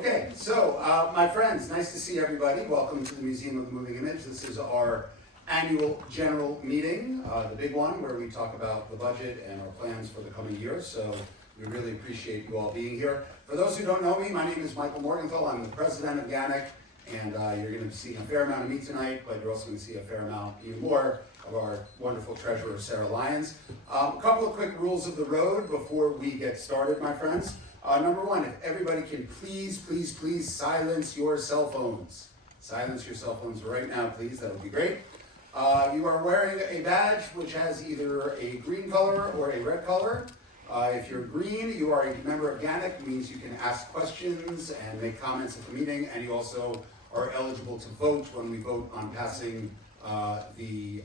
Okay, so my friends, nice to see everybody. Welcome to the Museum of the Moving Image. This is our annual general meeting, the big one where we talk about the budget and our plans for the coming year. So we really appreciate you all being here. For those who don't know me, my name is Michael Morgenthau. I'm the president of GANYC, and you're going to see a fair amount of me tonight, but you're also going to see a fair amount, even more, of our wonderful treasurer, Sarah Lyons. A couple of quick rules of the road before we get started, my friends. Number one, if everybody can please silence your cell phones. Silence your cell phones right now, please. That would be great. You are wearing a badge which has either a green color or a red color. If you're green, you are a member of GANYC, means you can ask questions and make comments at the meeting, and you also are eligible to vote when we vote on passing the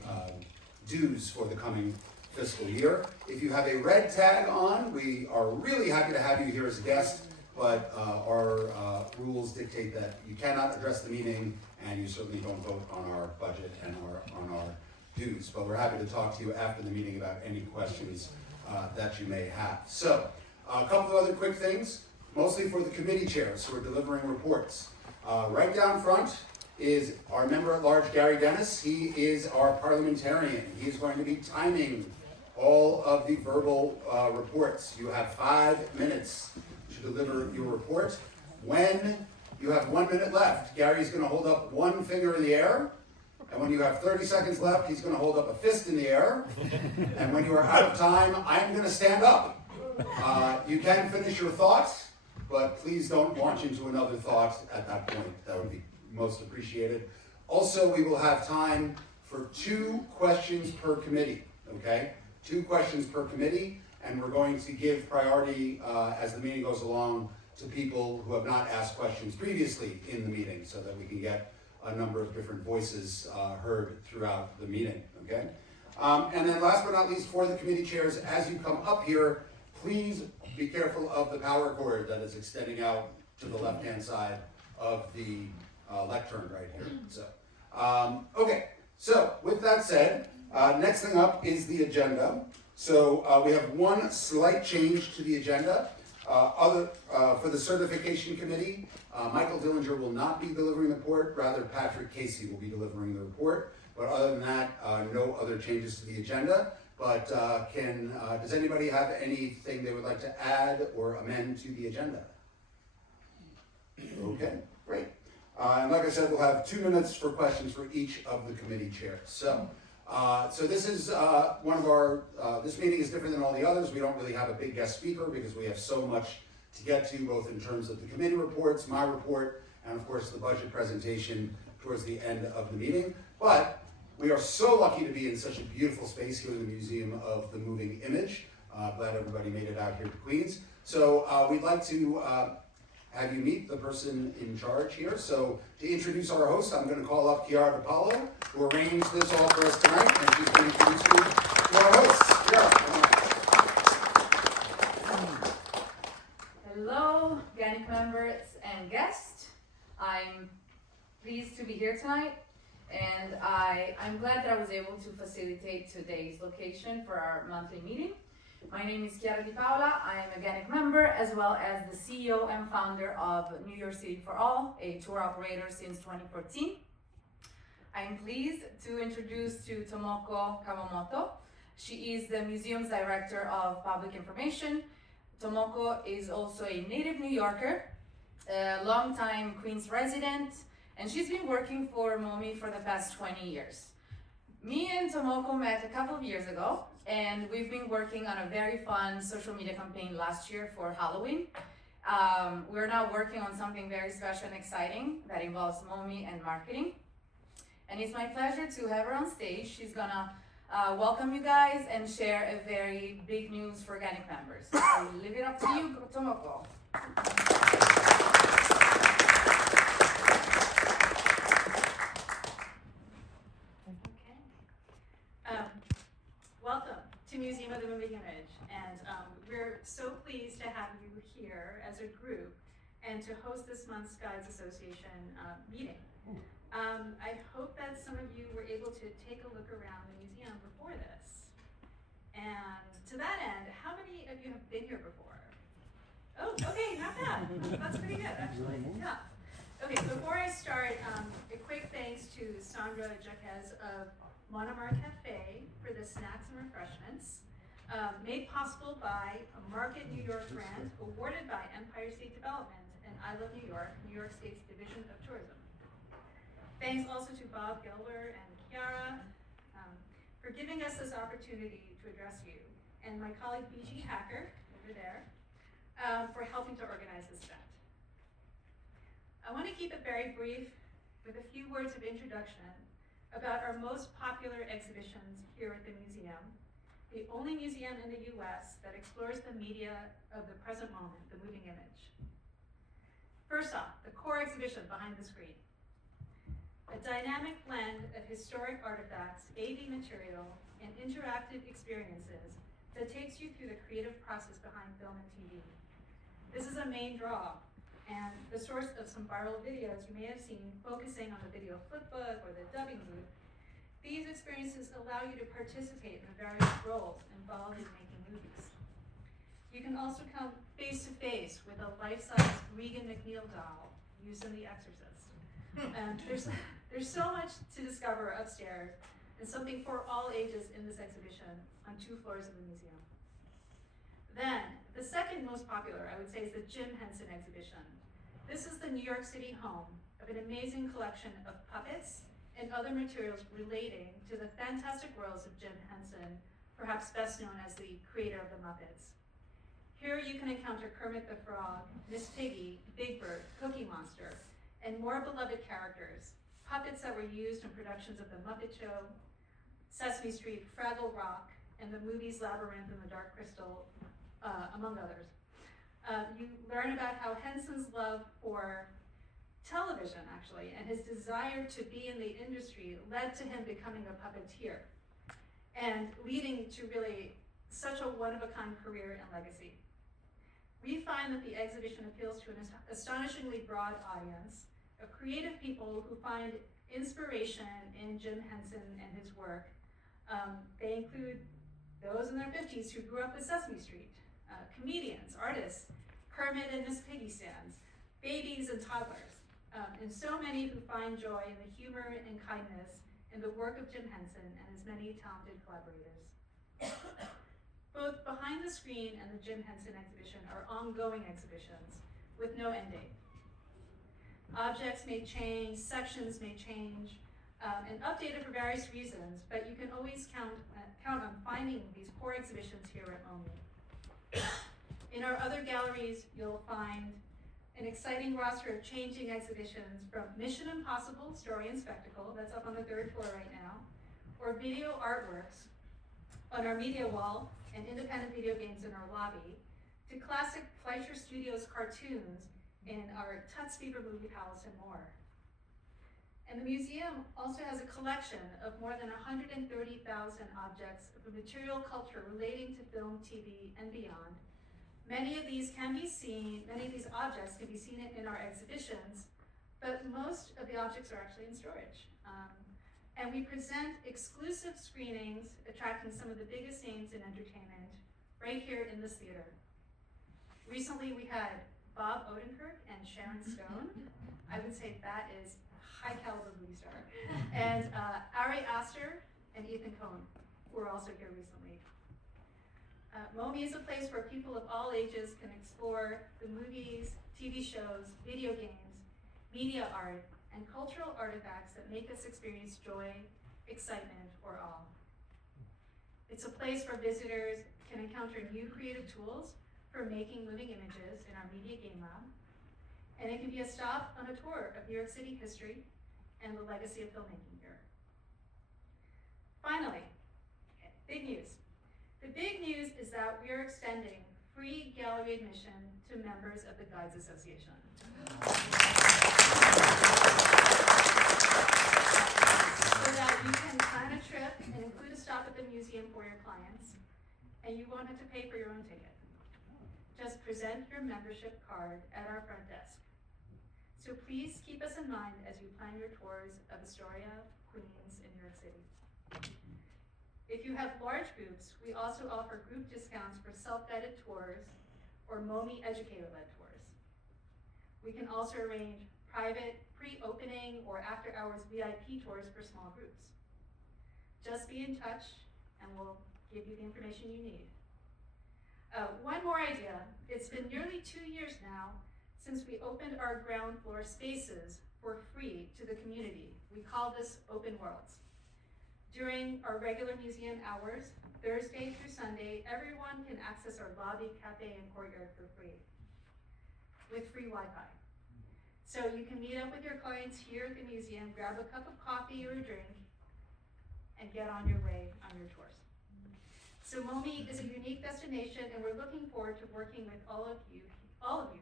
dues for the coming fiscal year. If you have a red tag on, we are really happy to have you here as a guest, but our rules dictate that you cannot address the meeting and you certainly don't vote on our budget and on our dues. But we're happy to talk to you after the meeting about any questions that you may have. So, a couple of other quick things, mostly for the committee chairs who are delivering reports. Right down front is our member-at-large, Gary Dennis. He is our parliamentarian. He's going to be timing all of the verbal reports. You have 5 minutes to deliver your report. When you have 1 minute left, Gary's going to hold up one finger in the air. And when you have 30 seconds left, he's going to hold up a fist in the air. And when you are out of time, I'm going to stand up. You can finish your thoughts, but please don't launch into another thought at that point. That would be most appreciated. Also, we will have time for 2 questions per committee, okay? 2 questions per committee, and we're going to give priority as the meeting goes along to people who have not asked questions previously in the meeting so that we can get a number of different voices heard throughout the meeting, okay? And then last but not least, for the committee chairs, as you come up here, please be careful of the power cord that is extending out to the left-hand side of the lectern right here. So, okay, so with that said, next thing up is the agenda. So we have one slight change to the agenda. For the certification committee, Michael Dillinger will not be delivering the report, rather Patrick Casey will be delivering the report. But other than that, no other changes to the agenda. But does anybody have anything they would like to add or amend to the agenda? Okay, great. And like I said, we'll have 2 minutes for questions for each of the committee chairs. So this is one of our, this meeting is different than all the others. We don't really have a big guest speaker because we have so much to get to, both in terms of the committee reports, my report, and of course the budget presentation towards the end of the meeting. But we are so lucky to be in such a beautiful space here in the Museum of the Moving Image. Glad everybody made it out here to Queens. So we'd like to have you meet the person in charge here. So to introduce our host, I'm going to call up Chiara DiPaolo, who arranged this all for us tonight, and she's going to introduce you to our host. Chiara, come on. Hello, GANYC members and guests. I'm pleased to be here tonight, and I'm glad that I was able to facilitate today's location for our monthly meeting. My name is Chiara DiPaolo. I am a GANYC member as well as the CEO and founder of New York City for All, a tour operator since 2014. I'm pleased to introduce to Tomoko Kawamoto. She is the museum's director of public information. Tomoko is also a native New Yorker, a longtime Queens resident, and she's been working for MoMI for the past 20 years. Me and Tomoko met a couple of years ago, and we've been working on a very fun social media campaign last year for Halloween. We're now working on something very special and exciting that involves MoMI and marketing. And it's my pleasure to have her on stage. She's gonna welcome you guys and share a very big news for GANYC members. I'll leave it up to you, Tomoko. Welcome to Museum of the Moving Image, and we're so pleased to have you here as a group and to host this month's Guides Association meeting. I hope that some of you were able to take a look around the museum before this. And to that end, how many of you have been here before? Oh, okay, not bad. That's pretty good, actually. Yeah. Okay, before I start, a quick thanks to Sandra Jaquez of Monomar Cafe for the snacks and refreshments, made possible by a Market New York grant awarded by Empire State Development and I Love New York, New York State's Division of Tourism. Thanks also to Bob Gilber and Kiara for giving us this opportunity to address you, and my colleague BG Hacker over there for helping to organize this event. I want to keep it very brief with a few words of introduction about our most popular exhibitions here at the museum, the only museum in the US that explores the media of the present moment, the moving image. First off, the core exhibition behind the screen. A dynamic blend of historic artifacts, AV material, and interactive experiences that takes you through the creative process behind film and TV. This is a main draw, and the source of some viral videos you may have seen focusing on the video flipbook or the dubbing booth. These experiences allow you to participate in the various roles involved in making movies. You can also come face to face with a life-size Regan McNeil doll used in The Exorcist. There's so much to discover upstairs, and something for all ages in this exhibition on 2 floors of the museum. Then, the second most popular, I would say, is the Jim Henson exhibition. This is the New York City home of an amazing collection of puppets and other materials relating to the fantastic worlds of Jim Henson, perhaps best known as the creator of the Muppets. Here you can encounter Kermit the Frog, Miss Piggy, Big Bird, Cookie Monster, and more beloved characters, puppets that were used in productions of The Muppet Show, Sesame Street, Fraggle Rock, and the movies Labyrinth and The Dark Crystal, among others. You learn about how Henson's love for television, actually, and his desire to be in the industry led to him becoming a puppeteer, and leading to really such a one-of-a-kind career and legacy. We find that the exhibition appeals to an astonishingly broad audience of creative people who find inspiration in Jim Henson and his work. They include those in their 50s who grew up with Sesame Street, comedians, artists, Kermit and Miss Piggy stands, babies and toddlers, and so many who find joy in the humor and kindness in the work of Jim Henson and his many talented collaborators. Both behind the screen and the Jim Henson exhibition are ongoing exhibitions with no end date. Objects may change, sections may change, and updated for various reasons, but you can always count on finding these core exhibitions here at MoMI. In our other galleries, you'll find an exciting roster of changing exhibitions from Mission Impossible, Story and Spectacle, that's up on the 3rd floor right now, or video artworks on our media wall and independent video games in our lobby, to classic Fleischer Studios cartoons in our Tuts Fever Movie Palace and more. And the museum also has a collection of more than 130,000 objects of material culture relating to film, TV, and beyond. Many of these objects can be seen in our exhibitions, but most of the objects are actually in storage. And we present exclusive screenings attracting some of the biggest names in entertainment right here in this theater. Recently we had Bob Odenkirk and Sharon Stone. I would say that is high caliber movie star. And Ari Aster and Ethan Coen, who were also here recently. MoMI is a place where people of all ages can explore the movies, TV shows, video games, media art, and cultural artifacts that make us experience joy, excitement, or awe. It's a place where visitors can encounter new creative tools for making moving images in our media game lab, and it can be a stop on a tour of New York City history and the legacy of filmmaking here. Finally, big news. The big news is that we are extending free gallery admission to members of the Guides Association. So that you can plan a trip and include a stop at the museum for your clients, and you won't have to pay for your own ticket. Just present your membership card at our front desk. So please keep us in mind as you plan your tours of Astoria, Queens, and New York City. If you have large groups, we also offer group discounts for self-guided tours or MOMI educator-led tours. We can also arrange private, pre-opening, or after-hours VIP tours for small groups. Just be in touch, and we'll give you the information you need. One more idea. It's been nearly 2 years now since we opened our ground floor spaces for free to the community. We call this Open Worlds. During our regular museum hours, Thursday through Sunday, everyone can access our lobby, cafe, and courtyard for free, with free Wi-Fi. So you can meet up with your clients here at the museum, grab a cup of coffee or a drink, and get on your way on your tours. So MOMI is a unique destination, and we're looking forward to working with all of you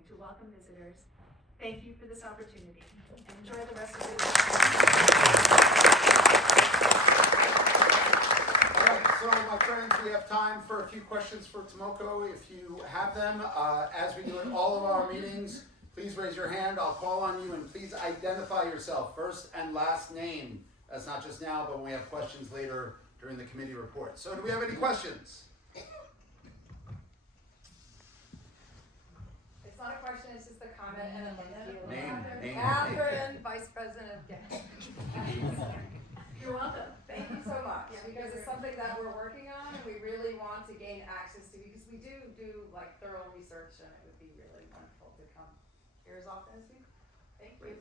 to welcome visitors. Thank you for this opportunity, and enjoy the rest of the day. All right, so my friends, we have time for a few questions for Tomoko. If you have them, as we do in all of our meetings, please raise your hand. I'll call on you, and please identify yourself, first and last name. That's not just now, but when we have questions later during the committee report. So do we have any questions? It's not a question, it's just a comment and a thank you. Name. Catherine, Vice President of GANYC. You're welcome. Thank you so much, Yeah, because it's something that we're working on and we really want to gain access to, because we do like thorough research, and it would be really wonderful to come here as often as we. Thank you.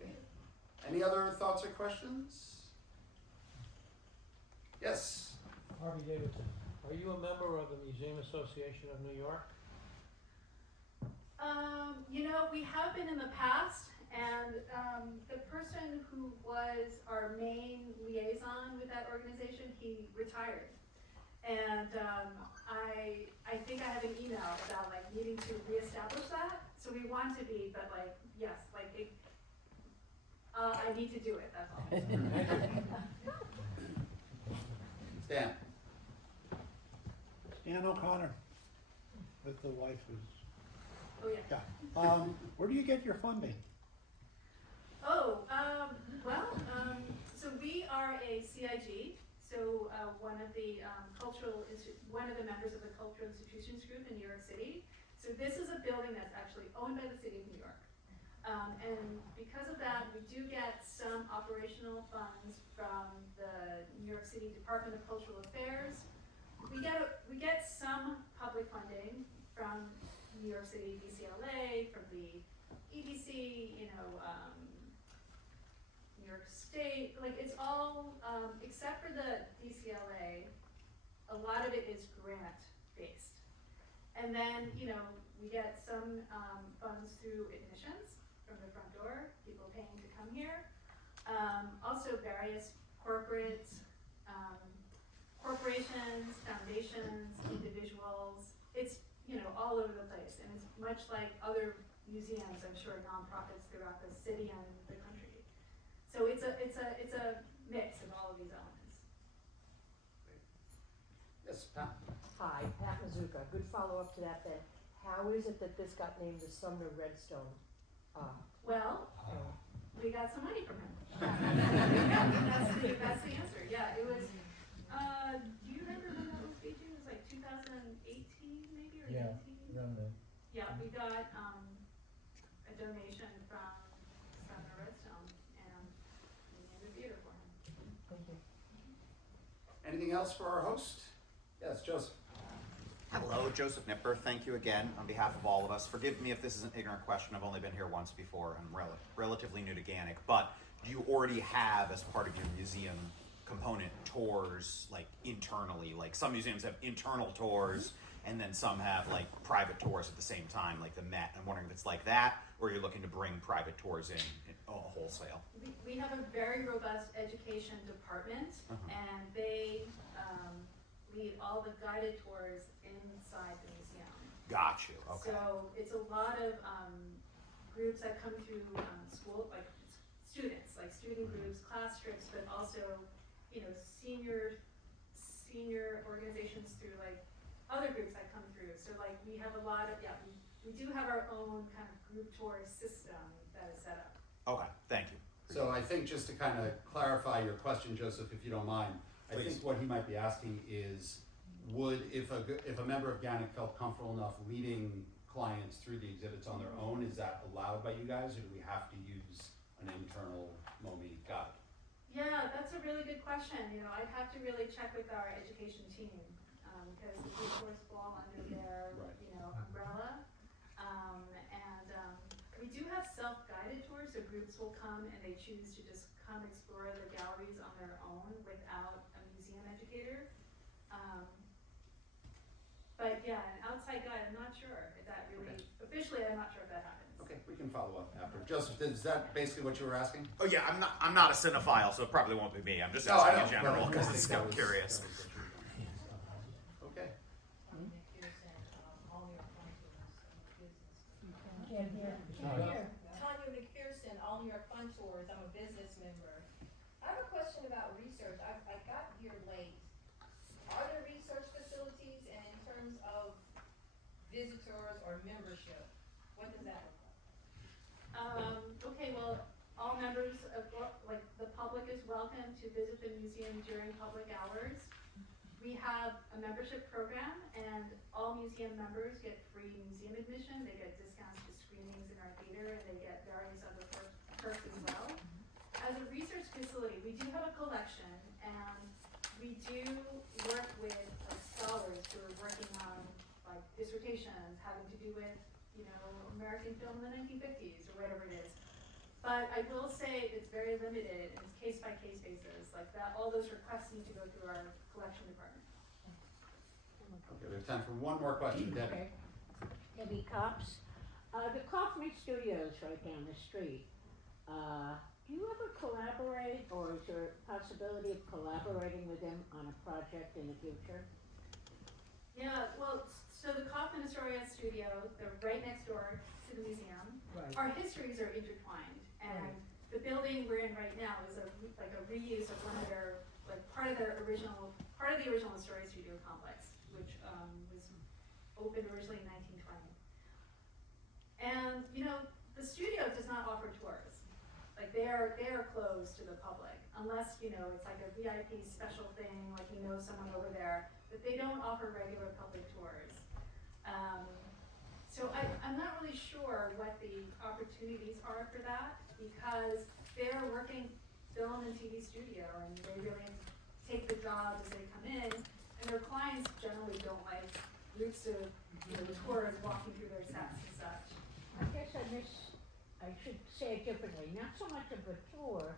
Yeah. Any other thoughts or questions? Yes. Harvey Davidson, are you a member of the Museum Association of New York? We have been in the past, and the person who was our main liaison with that organization, he retired. And I think I have an email about needing to reestablish that. So we want to be, but yes, I need to do it, that's all. Dan. Dan O'Connor, with the wife who's, Oh, yeah. yeah. Where do you get your funding? So we are a CIG, so one of the members of the Cultural Institutions Group in New York City. So this is a building that's actually owned by the City of New York. And because of that, we do get some operational funds from the New York City Department of Cultural Affairs. We get some public funding from New York City DCLA, from the EDC, New York State. It's all except for the DCLA. A lot of it is grant based, and then we get some funds through admissions from the front door, people paying to come here. Also various corporations, foundations, individuals. It's all over the place, and it's much like other museums, I'm sure, nonprofits throughout the city and the country. So it's a mix of all of these elements. Yes, Pat. Hi, Pat Mazuka. Good follow-up to that then. How is it that this got named the Sumner Redstone? Well, we got some money from him. That's the answer. Yeah, it was. Do you remember when that was, BG? It was 2018 maybe, or 19? Around then. Yeah, we got a donation from Sumner Redstone, and we named a theater for him. Thank you. Anything else for our host? Yes, Joseph. Hello, Joseph Nipper. Thank you again on behalf of all of us. Forgive me if this is an ignorant question. I've only been here once before. I'm relatively new to GANYC, but do you already have, as part of your museum component, tours internally? Some museums have internal tours, and then some have private tours at the same time, like the Met. I'm wondering if it's like that, or you're looking to bring private tours in wholesale. We have a very robust education department, and they lead all the guided tours inside the museum. Got you. Okay. So it's a lot of groups that come through school, students, student groups, class trips, but also senior organizations through other groups that come through. So we have a lot of we do have our own kind of group tour system that is set up. Okay. Thank you. So I think just to kind of clarify your question, Joseph, if you don't mind, I Please. think what he might be asking is, if a member of GANYC felt comfortable enough leading clients through the exhibits on their own? Is that allowed by you guys, or do we have to use an internal MOMI guide? Yeah, that's a really good question. You know, I'd have to really check with our education team, because the resource fall under their, Right. you know, umbrella. We do have self-guided tours, so groups will come and they choose to just come explore the galleries on their own without a museum educator. But yeah, an outside guide, I'm not sure if that really, officially, I'm not sure if that happens. Okay, we can follow up after. Joseph, is that basically what you were asking? Oh yeah, I'm not a cinephile, so it probably won't be me. I'm just No, I asking in know. general I because think it's that I'm was- curious. that was what you were doing. Okay. Tanya McPherson, All New York Fun Tours, I'm a business member. I have a question about research. I got here late. Are there research facilities, and in terms of visitors or membership, what does that look like? Okay, well, all members of, like, the public is welcome to visit the museum during public hours. We have a membership program, and all museum members get free museum admission. They get discounts to screenings in our theater, and they get various other perks as well. As a research facility, we do have a collection, and we do work with scholars who are working on like dissertations having to do with, you know, American film in the 1950s or whatever it is. But I will say it's very limited, and it's case by case basis. Like that, all those requests need to go through our collection department. Okay, we have time for one more question. Debbie. Okay. Debbie Cops. The Kaufman Studios right down the street. Do you ever collaborate, or is there a possibility of collaborating with them on a project in the future? Yeah, well, so the Kaufman Astoria Studio, they're right next door to the museum. Right. Our histories are intertwined, and Right. the building we're in right now is like a reuse of one of their, like part of the original Astoria Studio complex, which was opened originally in 1920. And you know, the studio does not offer tours. Like they are closed to the public unless, you know, it's like a VIP special thing, like you know someone over there. But they don't offer regular public tours. So I'm not really sure what the opportunities are for that, because they're a working film and TV studio, and they really take the jobs as they come in, and their clients generally don't like groups of, you know, tours walking through their sets and such. I guess I should say it differently. Not so much of a tour,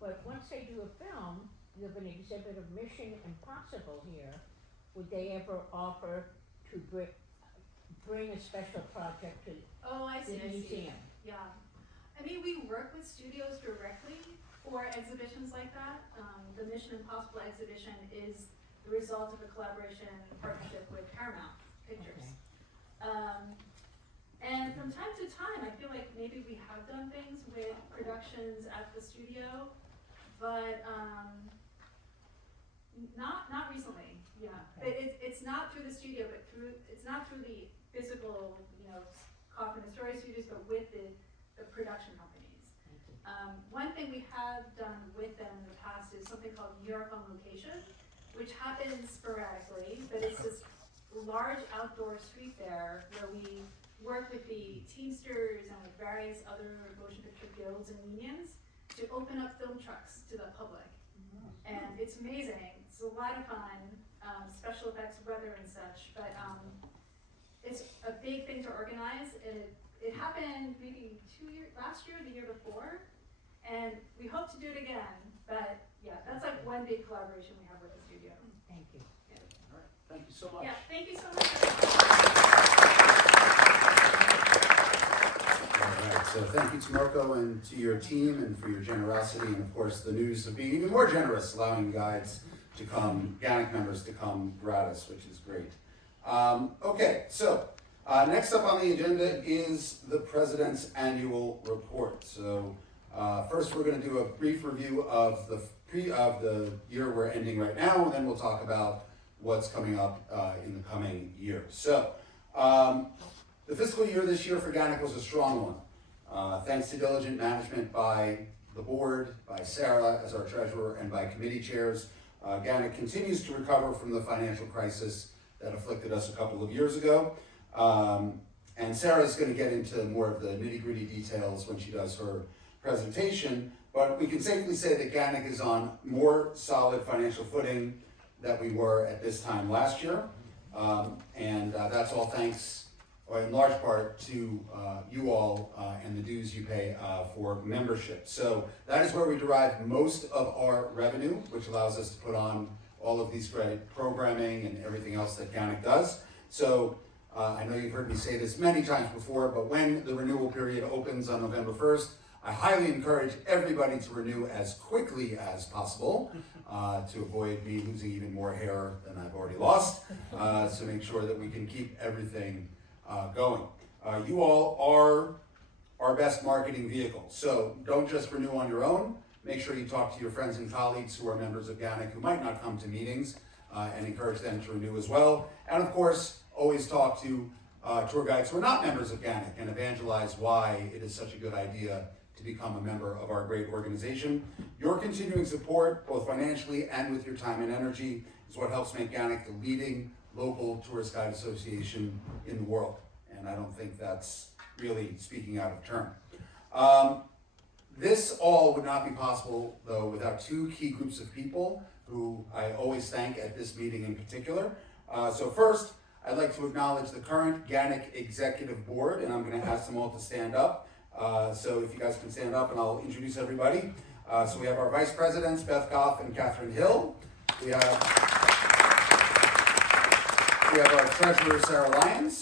but once they do a film, you have an exhibit of Mission Impossible here. Would they ever offer to bring a special project to Oh, I the see, I see. museum? Yeah. I mean, we work with studios directly for exhibitions like that. The Mission Impossible exhibition is the result of a collaboration partnership with Paramount Pictures. And from time to time, I feel like maybe we have done things with productions at the studio, but not recently. Yeah, but it's not through the studio, but it's not through the physical, you know, Kaufman Astoria Studios, but with the production companies. One thing we have done with them in the past is something called New York on Location, which happens sporadically, but it's this large outdoor street fair where we work with the Teamsters and with various other motion picture guilds and unions to open up film trucks to the public. And it's amazing. It's a lot of fun, special effects, weather and such, but it's a big thing to organize, and it happened maybe last year, the year before, and we hope to do it again, but yeah, that's like one big collaboration we have with the studio. Thank you. All right, thank you so much. Yeah, thank you so much. All right, so thank you to Marco and to your team and for your generosity, and of course the news of being even more generous, allowing guides to come, GANYC members to come gratis, which is great. Okay, so next up on the agenda is the President's Annual Report. So first we're going to do a brief review of the year we're ending right now, and then we'll talk about what's coming up in the coming year. So the fiscal year this year for GANYC was a strong one. Thanks to diligent management by the board, by Sarah as our treasurer, and by committee chairs, GANYC continues to recover from the financial crisis that afflicted us a couple of years ago. And Sarah's going to get into more of the nitty-gritty details when she does her presentation, but we can safely say that GANYC is on more solid financial footing than we were at this time last year. And that's all thanks, or in large part, to you all and the dues you pay for membership. So that is where we derive most of our revenue, which allows us to put on all of these great programming and everything else that GANYC does. So I know you've heard me say this many times before, but when the renewal period opens on November 1st, I highly encourage everybody to renew as quickly as possible to avoid me losing even more hair than I've already lost, to make sure that we can keep everything going. You all are our best marketing vehicle, so don't just renew on your own. Make sure you talk to your friends and colleagues who are members of GANYC who might not come to meetings and encourage them to renew as well. And of course, always talk to tour guides who are not members of GANYC and evangelize why it is such a good idea to become a member of our great organization. Your continuing support, both financially and with your time and energy, is what helps make GANYC the leading local tourist guide association in the world. And I don't think that's really speaking out of turn. This all would not be possible, though, without two key groups of people who I always thank at this meeting in particular. So first, I'd like to acknowledge the current GANYC Executive Board, and I'm going to ask them all to stand up. So if you guys can stand up, and I'll introduce everybody. So we have our Vice Presidents, Beth Goff and Catherine Hill. We have our Treasurer, Sarah Lyons.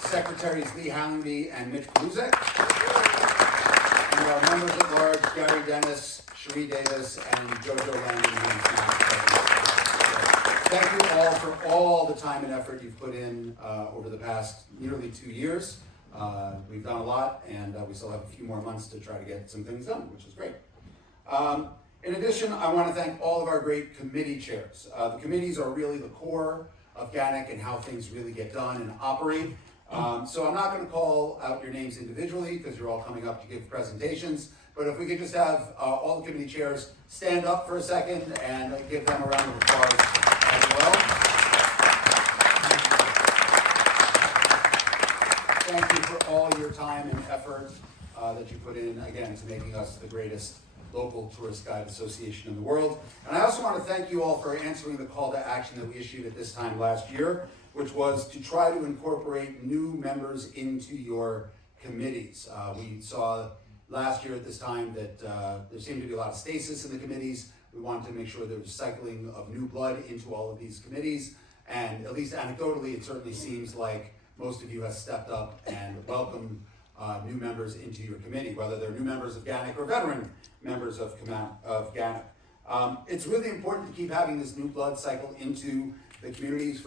Secretaries Lee Hallenby and Mitch Bluzek. And our members at large, Gary Dennis, Cherie Davis, and Jojo Landon. Thank you all for all the time and effort you've put in over the past nearly 2 years. We've done a lot, and we still have a few more months to try to get some things done, which is great. In addition, I want to thank all of our great committee chairs. The committees are really the core of GANYC and how things really get done and operate. So I'm not going to call out your names individually because you're all coming up to give presentations, but if we could just have all the committee chairs stand up for a second and give them a round of applause as well. Thank you for all your time and effort that you put in, again, to making us the greatest local tourist guide association in the world. And I also want to thank you all for answering the call to action that we issued at this time last year, which was to try to incorporate new members into your committees. We saw last year at this time that there seemed to be a lot of stasis in the committees. We wanted to make sure there was cycling of new blood into all of these committees. And at least anecdotally, it certainly seems like most of you have stepped up and welcomed new members into your committee, whether they're new members of GANYC or veteran members of GANYC. It's really important to keep having this new blood cycle into the communities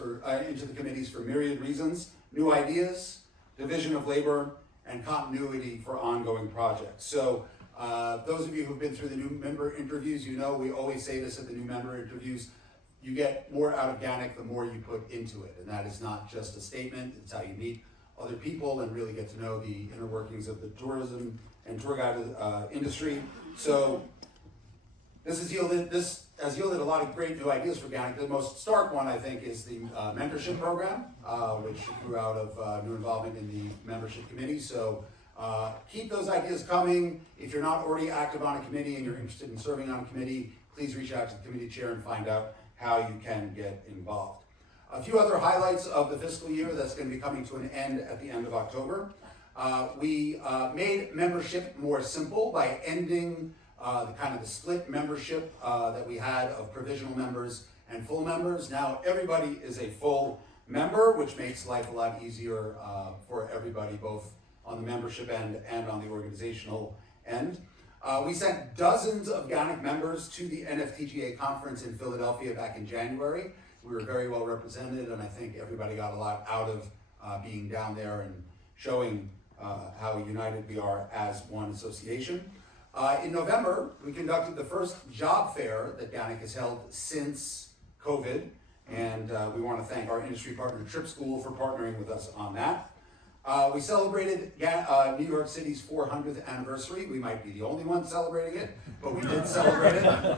into the committees for myriad reasons: new ideas, division of labor, and continuity for ongoing projects. So those of you who've been through the new member interviews, you know we always say this at the new member interviews: you get more out of GANYC the more you put into it, and that is not just a statement. It's how you meet other people and really get to know the inner workings of the tourism and tour guide industry. So this has yielded a lot of great new ideas for GANYC. The most stark one, I think, is the mentorship program, which grew out of new involvement in the membership committee. So keep those ideas coming. If you're not already active on a committee and you're interested in serving on a committee, please reach out to the committee chair and find out how you can get involved. A few other highlights of the fiscal year that's going to be coming to an end at the end of October. We made membership more simple by ending the split membership that we had of provisional members and full members. Now everybody is a full member, which makes life a lot easier for everybody, both on the membership end and on the organizational end. We sent dozens of GANYC members to the NFTGA conference in Philadelphia back in January. We were very well represented, and I think everybody got a lot out of being down there and showing how united we are as one association. In November, we conducted the first job fair that GANYC has held since COVID, and we want to thank our industry partner Trip School for partnering with us on that. We celebrated New York City's 400th anniversary. We might be the only ones celebrating it, but we did celebrate it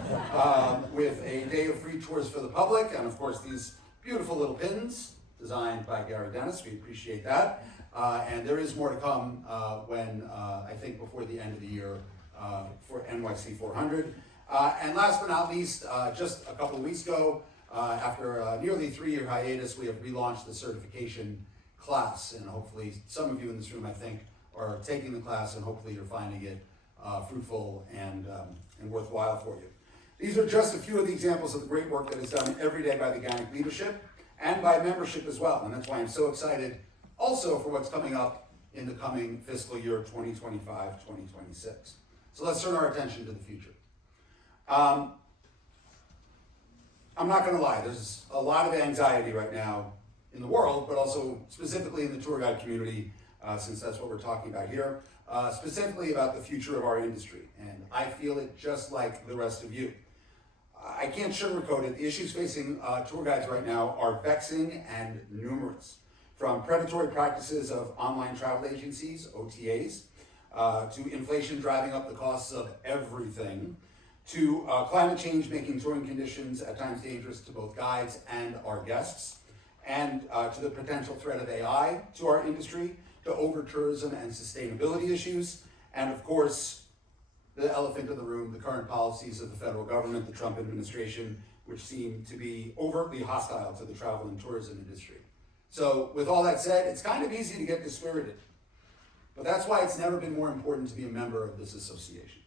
with a day of free tours for the public, and of course these beautiful little pins designed by Gary Dennis. We appreciate that. And there is more to come when, I think before the end of the year, for NYC 400. And last but not least, just a couple of weeks ago, after a nearly 3-year hiatus, we have relaunched the certification class. And hopefully some of you in this room, I think, are taking the class, and hopefully you're finding it fruitful and worthwhile for you. These are just a few of the examples of the great work that is done every day by the GANYC leadership and by membership as well. And that's why I'm so excited also for what's coming up in the coming fiscal year 2025-2026. So let's turn our attention to the future. I'm not going to lie, there's a lot of anxiety right now in the world, but also specifically in the tour guide community, since that's what we're talking about here, specifically about the future of our industry. And I feel it just like the rest of you. I can't sugarcoat it. The issues facing tour guides right now are vexing and numerous. From predatory practices of online travel agencies, OTAs, to inflation driving up the costs of everything, to climate change making touring conditions at times dangerous to both guides and our guests, and to the potential threat of AI to our industry, to over-tourism and sustainability issues, and of course, the elephant in the room, the current policies of the federal government, the Trump administration, which seem to be overtly hostile to the travel and tourism industry. So with all that said, it's kind of easy to get dispirited. But that's why it's never been more important to be a member of this association,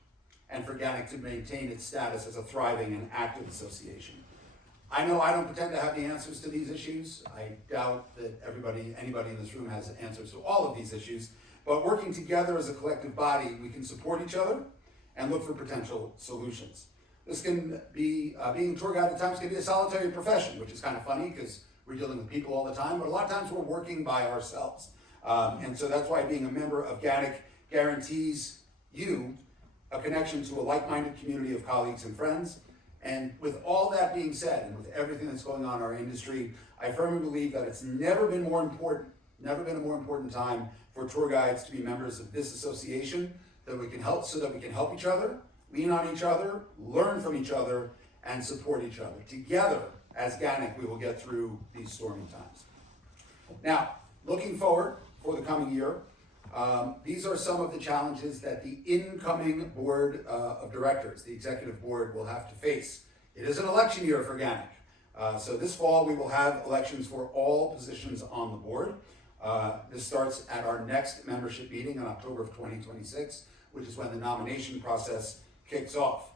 and for GANYC to maintain its status as a thriving and active association. I know I don't pretend to have the answers to these issues. I doubt that anybody in this room has answers to all of these issues, but working together as a collective body, we can support each other and look for potential solutions. This can be, being a tour guide at times can be a solitary profession, which is kind of funny because we're dealing with people all the time, but a lot of times we're working by ourselves. And so that's why being a member of GANYC guarantees you a connection to a like-minded community of colleagues and friends. And with all that being said, and with everything that's going on in our industry, I firmly believe that it's never been a more important time for tour guides to be members of this association, so that we can help each other, lean on each other, learn from each other, and support each other. Together, as GANYC, we will get through these stormy times. Now, looking forward for the coming year, these are some of the challenges that the incoming board of directors, the executive board, will have to face. It is an election year for GANYC. So this fall, we will have elections for all positions on the board. This starts at our next membership meeting in October of 2026, which is when the nomination process kicks off.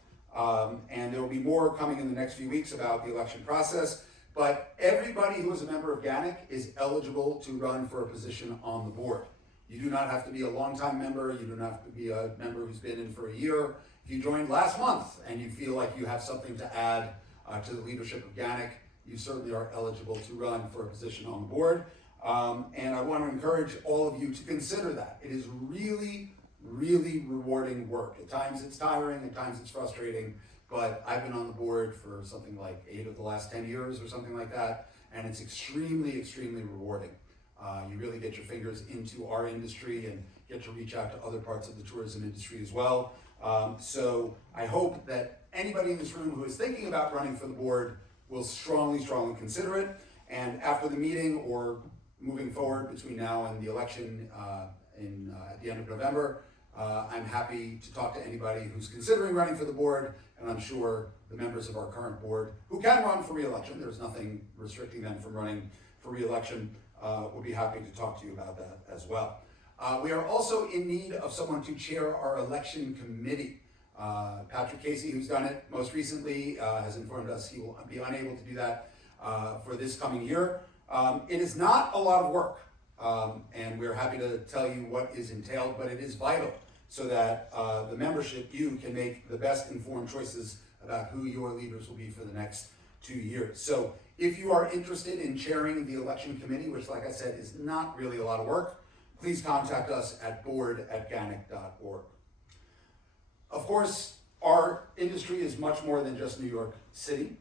And there will be more coming in the next few weeks about the election process, but everybody who is a member of GANYC is eligible to run for a position on the board. You do not have to be a longtime member, you do not have to be a member who's been in for a year. If you joined last month and you feel like you have something to add to the leadership of GANYC, you certainly are eligible to run for a position on the board. And I want to encourage all of you to consider that. It is really, really rewarding work. At times it's tiring, at times it's frustrating, but I've been on the board for something like 8 of the last 10 years or something like that, and it's extremely, extremely rewarding. You really get your fingers into our industry and get to reach out to other parts of the tourism industry as well. So I hope that anybody in this room who is thinking about running for the board will strongly, strongly consider it. And after the meeting or moving forward between now and the election at the end of November, I'm happy to talk to anybody who's considering running for the board, and I'm sure the members of our current board who can run for re-election, there's nothing restricting them from running for re-election, will be happy to talk to you about that as well. We are also in need of someone to chair our election committee. Patrick Casey, who's done it most recently, has informed us he will be unable to do that for this coming year. It is not a lot of work, and we're happy to tell you what is entailed, but it is vital so that the membership, you, can make the best informed choices about who your leaders will be for the next 2 years. So if you are interested in chairing the election committee, which, like I said, is not really a lot of work, please contact us at board@ganyc.org. Of course, our industry is much more than just New York City.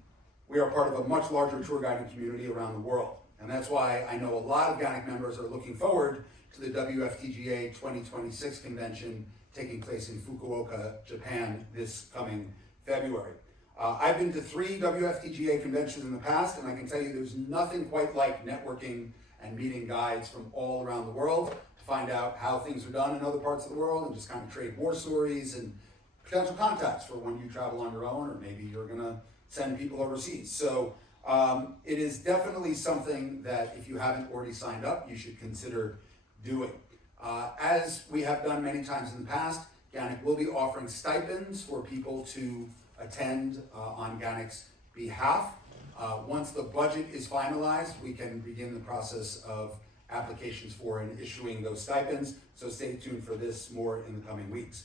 We are part of a much larger tour guiding community around the world. And that's why I know a lot of GANYC members are looking forward to the WFTGA 2026 convention taking place in Fukuoka, Japan this coming February. I've been to 3 WFTGA conventions in the past, and I can tell you there's nothing quite like networking and meeting guides from all around the world to find out how things are done in other parts of the world and just kind of trade war stories and potential contacts for when you travel on your own, or maybe you're gonna send people overseas. So it is definitely something that if you haven't already signed up, you should consider doing. As we have done many times in the past, GANYC will be offering stipends for people to attend on GANYC's behalf. Once the budget is finalized, we can begin the process of applications for and issuing those stipends, so stay tuned for this more in the coming weeks.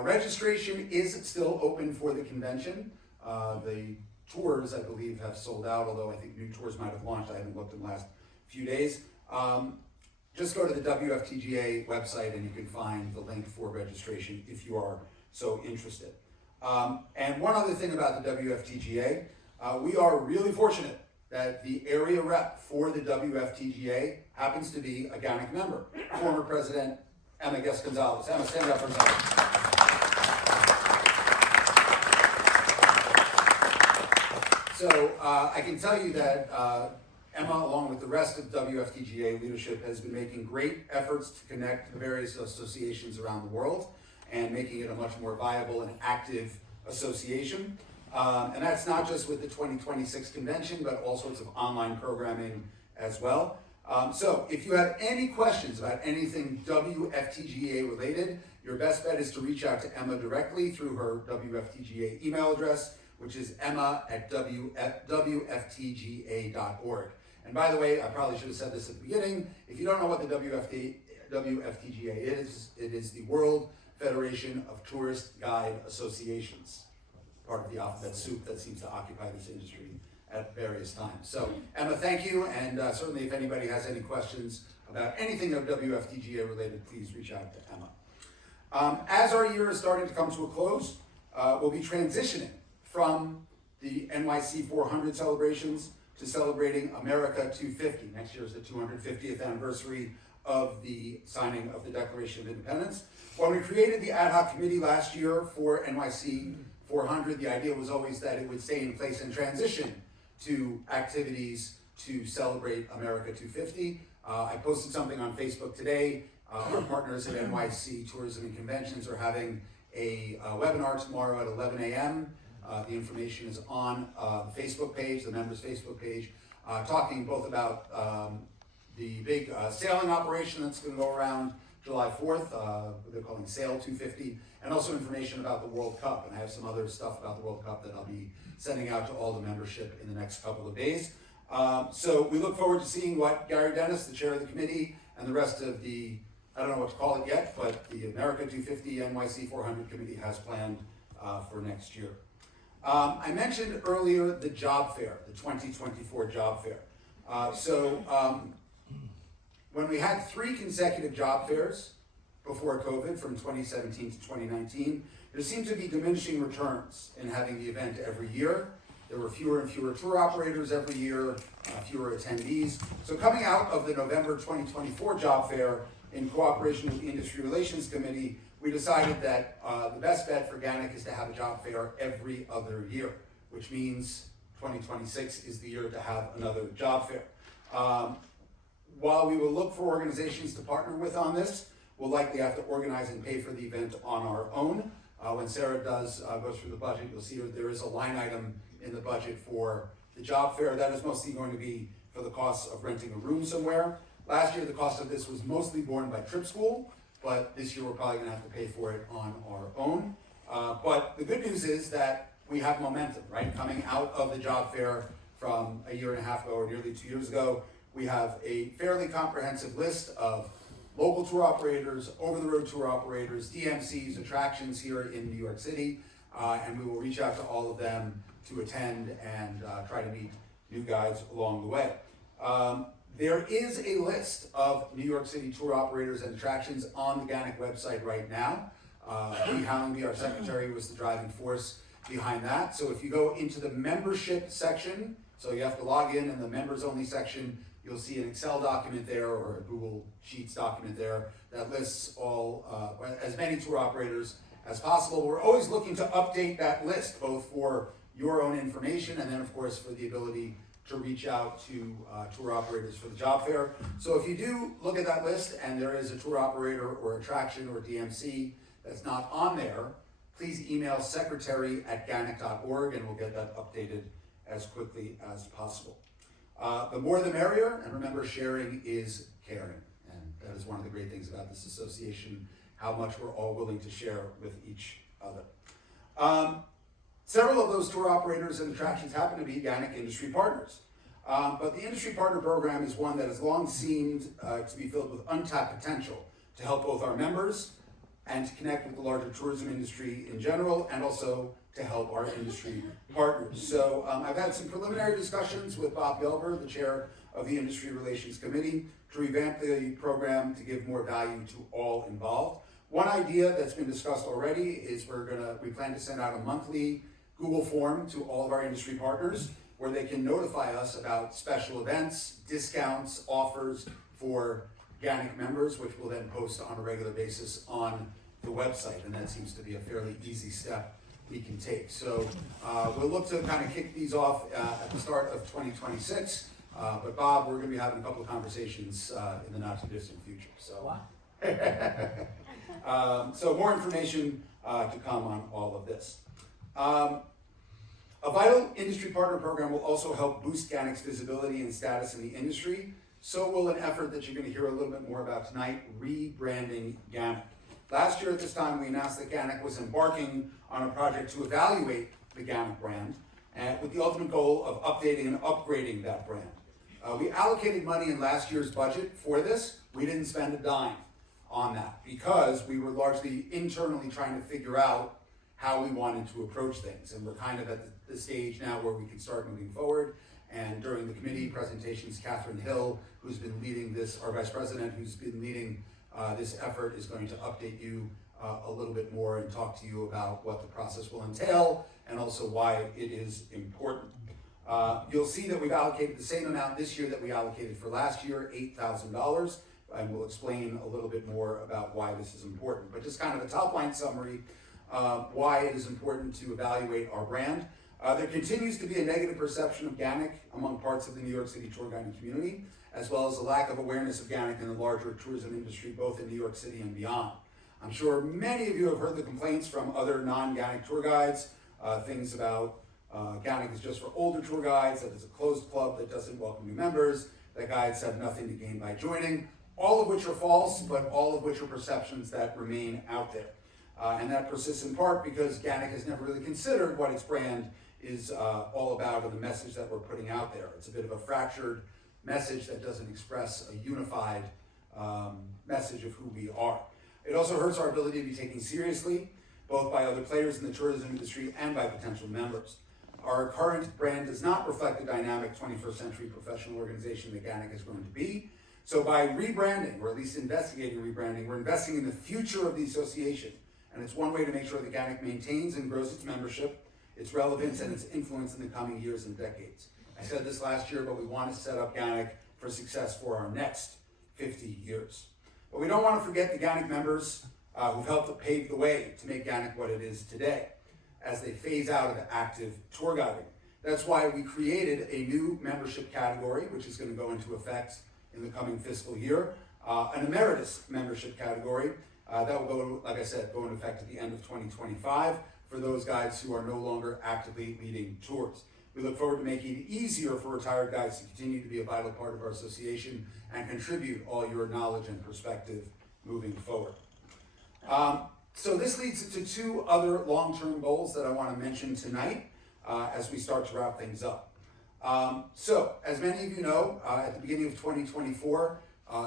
Registration is still open for the convention. The tours, I believe, have sold out, although I think new tours might have launched. I haven't looked in the last few days. Just go to the WFTGA website and you can find the link for registration if you are so interested. And one other thing about the WFTGA, we are really fortunate that the area rep for the WFTGA happens to be a GANYC member, former President Emma Guest-Gonzalez. Emma, stand up for a second. So I can tell you that Emma, along with the rest of WFTGA leadership, has been making great efforts to connect the various associations around the world and making it a much more viable and active association. And that's not just with the 2026 convention, but all sorts of online programming as well. So if you have any questions about anything WFTGA related, your best bet is to reach out to Emma directly through her WFTGA email address, which is emma@wftga.org. And by the way, I probably should have said this at the beginning, if you don't know what the WFTGA is, it is the World Federation of Tourist Guide Associations, part of the alphabet soup that seems to occupy this industry at various times. So Emma, thank you, and certainly if anybody has any questions about anything of WFTGA related, please reach out to Emma. As our year is starting to come to a close, we'll be transitioning from the NYC 400 celebrations to celebrating America 250. Next year is the 250th anniversary of the signing of the Declaration of Independence. When we created the ad hoc committee last year for NYC 400, the idea was always that it would stay in place and transition to activities to celebrate America 250. I posted something on Facebook today. Our partners at NYC Tourism and Conventions are having a webinar tomorrow at 11 a.m. The information is on the Facebook page, the members' Facebook page, talking both about the big sailing operation that's going to go around July 4th, they're calling Sail 250, and also information about the World Cup. And I have some other stuff about the World Cup that I'll be sending out to all the membership in the next couple of days. So we look forward to seeing what Gary Dennis, the chair of the committee, and the rest of the, I don't know what to call it yet, but the America 250 NYC 400 committee has planned for next year. I mentioned earlier the job fair, the 2024 job fair. When we had 3 consecutive job fairs before COVID from 2017 to 2019, there seemed to be diminishing returns in having the event every year. There were fewer and fewer tour operators every year, fewer attendees. So coming out of the November 2024 job fair, in cooperation with the Industry Relations Committee, we decided that the best bet for GANYC is to have a job fair every other year, which means 2026 is the year to have another job fair. While we will look for organizations to partner with on this, we'll likely have to organize and pay for the event on our own. When Sarah go through the budget, you'll see there is a line item in the budget for the job fair. That is mostly going to be for the cost of renting a room somewhere. Last year, the cost of this was mostly borne by Trip School, but this year we're probably gonna have to pay for it on our own. But the good news is that we have momentum, right? Coming out of the job fair from a year and a half ago, or nearly 2 years ago, we have a fairly comprehensive list of local tour operators, over-the-road tour operators, DMCs, attractions here in New York City, and we will reach out to all of them to attend and try to meet new guides along the way. There is a list of New York City tour operators and attractions on the GANYC website right now. Lee Hallenby, our secretary, was the driving force behind that. So if you go into the membership section, so you have to log in the members only section, you'll see an Excel document there or a Google Sheets document there that lists all, as many tour operators as possible. We're always looking to update that list, both for your own information, and then of course for the ability to reach out to tour operators for the job fair. So if you do look at that list and there is a tour operator or attraction or DMC that's not on there, please email secretary@ganyc.org and we'll get that updated as quickly as possible. The more the merrier, and remember, sharing is caring. And that is one of the great things about this association, how much we're all willing to share with each other. Several of those tour operators and attractions happen to be GANYC industry partners. But the industry partner program is one that has long seemed to be filled with untapped potential to help both our members and to connect with the larger tourism industry in general, and also to help our industry partners. So I've had some preliminary discussions with Bob Gelber, the chair of the Industry Relations Committee, to revamp the program to give more value to all involved. One idea that's been discussed already is we plan to send out a monthly Google form to all of our industry partners where they can notify us about special events, discounts, offers for GANYC members, which we'll then post on a regular basis on the website, and that seems to be a fairly easy step we can take. So we'll look to kind of kick these off at the start of 2026, but Bob, we're going to be having a couple of conversations in the not too distant future. So, so more information to come on all of this. A vital industry partner program will also help boost GANYC's visibility and status in the industry. So will an effort that you're going to hear a little bit more about tonight, rebranding GANYC. Last year at this time, we announced that GANYC was embarking on a project to evaluate the GANYC brand, and with the ultimate goal of updating and upgrading that brand. We allocated money in last year's budget for this. We didn't spend a dime on that because we were largely internally trying to figure out how we wanted to approach things. And we're kind of at the stage now where we can start moving forward. And during the committee presentations, Catherine Hill, who's been leading this, our vice president, who's been leading this effort, is going to update you a little bit more and talk to you about what the process will entail and also why it is important. You'll see that we've allocated the same amount this year that we allocated for last year, $8,000, and we'll explain a little bit more about why this is important. But just kind of a top line summary, why it is important to evaluate our brand. There continues to be a negative perception of GANYC among parts of the New York City tour guiding community, as well as a lack of awareness of GANYC in the larger tourism industry, both in New York City and beyond. I'm sure many of you have heard the complaints from other non-GANYC tour guides, things about GANYC is just for older tour guides, that it's a closed club that doesn't welcome new members, that guides have nothing to gain by joining, all of which are false, but all of which are perceptions that remain out there. And that persists in part because GANYC has never really considered what its brand is all about and the message that we're putting out there. It's a bit of a fractured message that doesn't express a unified message of who we are. It also hurts our ability to be taken seriously, both by other players in the tourism industry and by potential members. Our current brand does not reflect the dynamic 21st century professional organization that GANYC is going to be. So by rebranding, or at least investigating rebranding, we're investing in the future of the association. And it's one way to make sure that GANYC maintains and grows its membership, its relevance, and its influence in the coming years and decades. I said this last year, but we want to set up GANYC for success for our next 50 years. But we don't want to forget the GANYC members who've helped to pave the way to make GANYC what it is today as they phase out of active tour guiding. That's why we created a new membership category, which is going to go into effect in the coming fiscal year, an emeritus membership category that will go, like I said, go into effect at the end of 2025 for those guides who are no longer actively leading tours. We look forward to making it easier for retired guides to continue to be a vital part of our association and contribute all your knowledge and perspective moving forward. So this leads to two other long-term goals that I want to mention tonight as we start to wrap things up. So, as many of you know, at the beginning of 2024,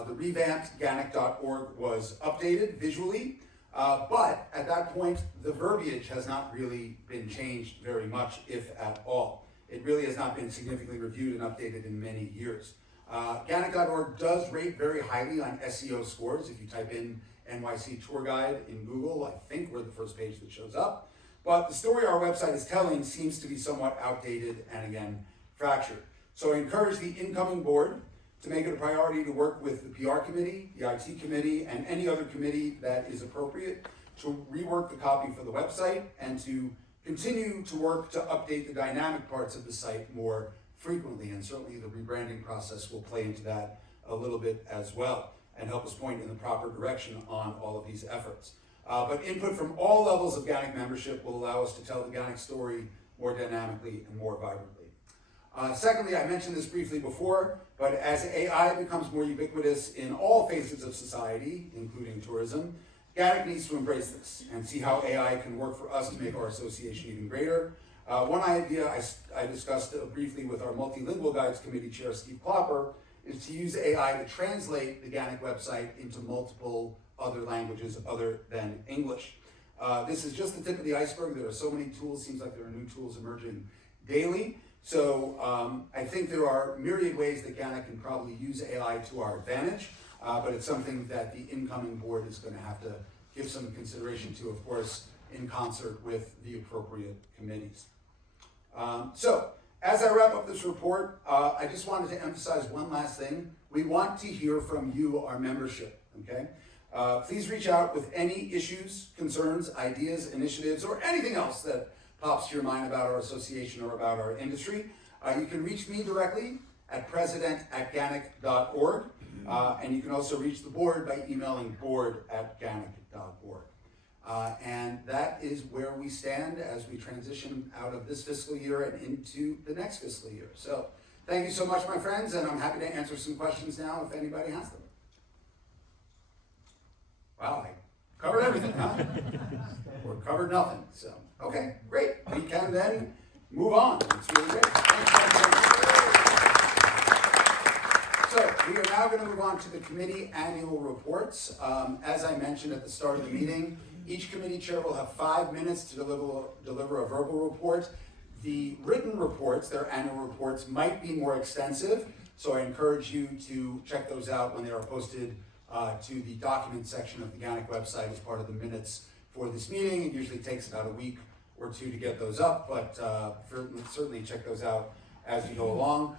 the revamped GANYC.org was updated visually, but at that point, the verbiage has not really been changed very much, if at all. It really has not been significantly reviewed and updated in many years. GANYC.org does rate very highly on SEO scores. If you type in NYC Tour Guide in Google, I think we're the first page that shows up. But the story our website is telling seems to be somewhat outdated and, again, fractured. So I encourage the incoming board to make it a priority to work with the PR committee, the IT committee, and any other committee that is appropriate to rework the copy for the website and to continue to work to update the dynamic parts of the site more frequently, and certainly the rebranding process will play into that a little bit as well and help us point in the proper direction on all of these efforts. But input from all levels of GANYC membership will allow us to tell the GANYC story more dynamically and more vibrantly. Secondly, I mentioned this briefly before, but as AI becomes more ubiquitous in all phases of society, including tourism, GANYC needs to embrace this and see how AI can work for us to make our association even greater. One idea I discussed briefly with our Multilingual Guides Committee Chair, Steve Klopper, is to use AI to translate the GANYC website into multiple other languages other than English. This is just the tip of the iceberg. There are so many tools, seems like there are new tools emerging daily. So I think there are myriad ways that GANYC can probably use AI to our advantage, but it's something that the incoming board is going to have to give some consideration to, of course, in concert with the appropriate committees. So as I wrap up this report, I just wanted to emphasize one last thing. We want to hear from you, our membership, okay? Please reach out with any issues, concerns, ideas, initiatives, or anything else that pops to your mind about our association or about our industry. You can reach me directly at president@ganyc.org, and you can also reach the board by emailing board@ganyc.org. And that is where we stand as we transition out of this fiscal year and into the next fiscal year. So thank you so much, my friends, and I'm happy to answer some questions now if anybody has them. Wow, I covered everything, huh? Or covered nothing, so, okay, great. We can then move on. It's really great. So we are now going to move on to the committee annual reports. As I mentioned at the start of the meeting, each committee chair will have 5 minutes to deliver a verbal report. The written reports, their annual reports, might be more extensive, so I encourage you to check those out when they are posted to the document section of the GANYC website as part of the minutes for this meeting. It usually takes about a week or two to get those up, but certainly check those out as we go along.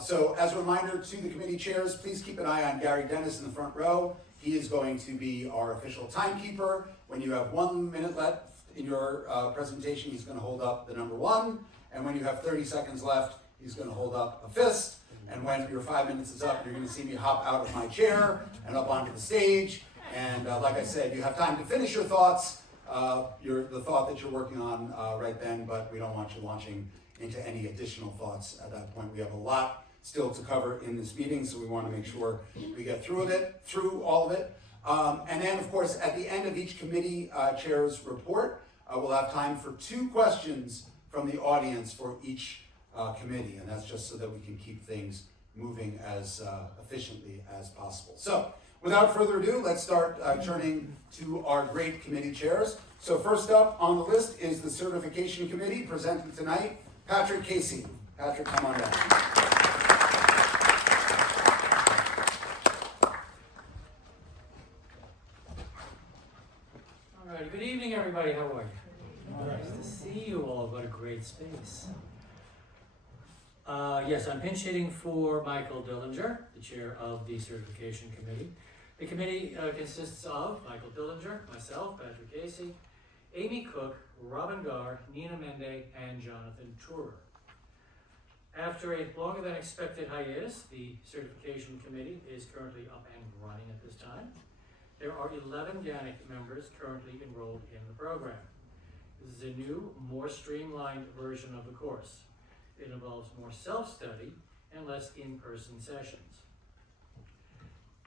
So as a reminder to the committee chairs, please keep an eye on Gary Dennis in the front row. He is going to be our official timekeeper. When you have 1 minute left in your presentation, he's going to hold up the number 1. And when you have 30 seconds left, he's going to hold up a fist. And when your 5 minutes is up, you're going to see me hop out of my chair and up onto the stage. And like I said, you have time to finish your thoughts, the thought that you're working on right then, but we don't want you launching into any additional thoughts at that point. We have a lot still to cover in this meeting, so we want to make sure we get through all of it. And then, of course, at the end of each committee chair's report, we'll have time for 2 questions from the audience for each committee, and that's just so that we can keep things moving as efficiently as possible. So, without further ado, let's start turning to our great committee chairs. So first up on the list is the Certification Committee, presenting tonight, Patrick Casey. Patrick, come on down. All right, good evening, everybody. How are you? Nice to see you all. What a great space. Yes, I'm pinch hitting for Michael Dillinger, the chair of the Certification Committee. The committee consists of Michael Dillinger, myself, Patrick Casey, Amy Cook, Robin Garr, Nina Mende, and Jonathan Tourer. After a longer than expected hiatus, the Certification Committee is currently up and running at this time. There are 11 GANYC members currently enrolled in the program. This is a new, more streamlined version of the course. It involves more self-study and less in-person sessions.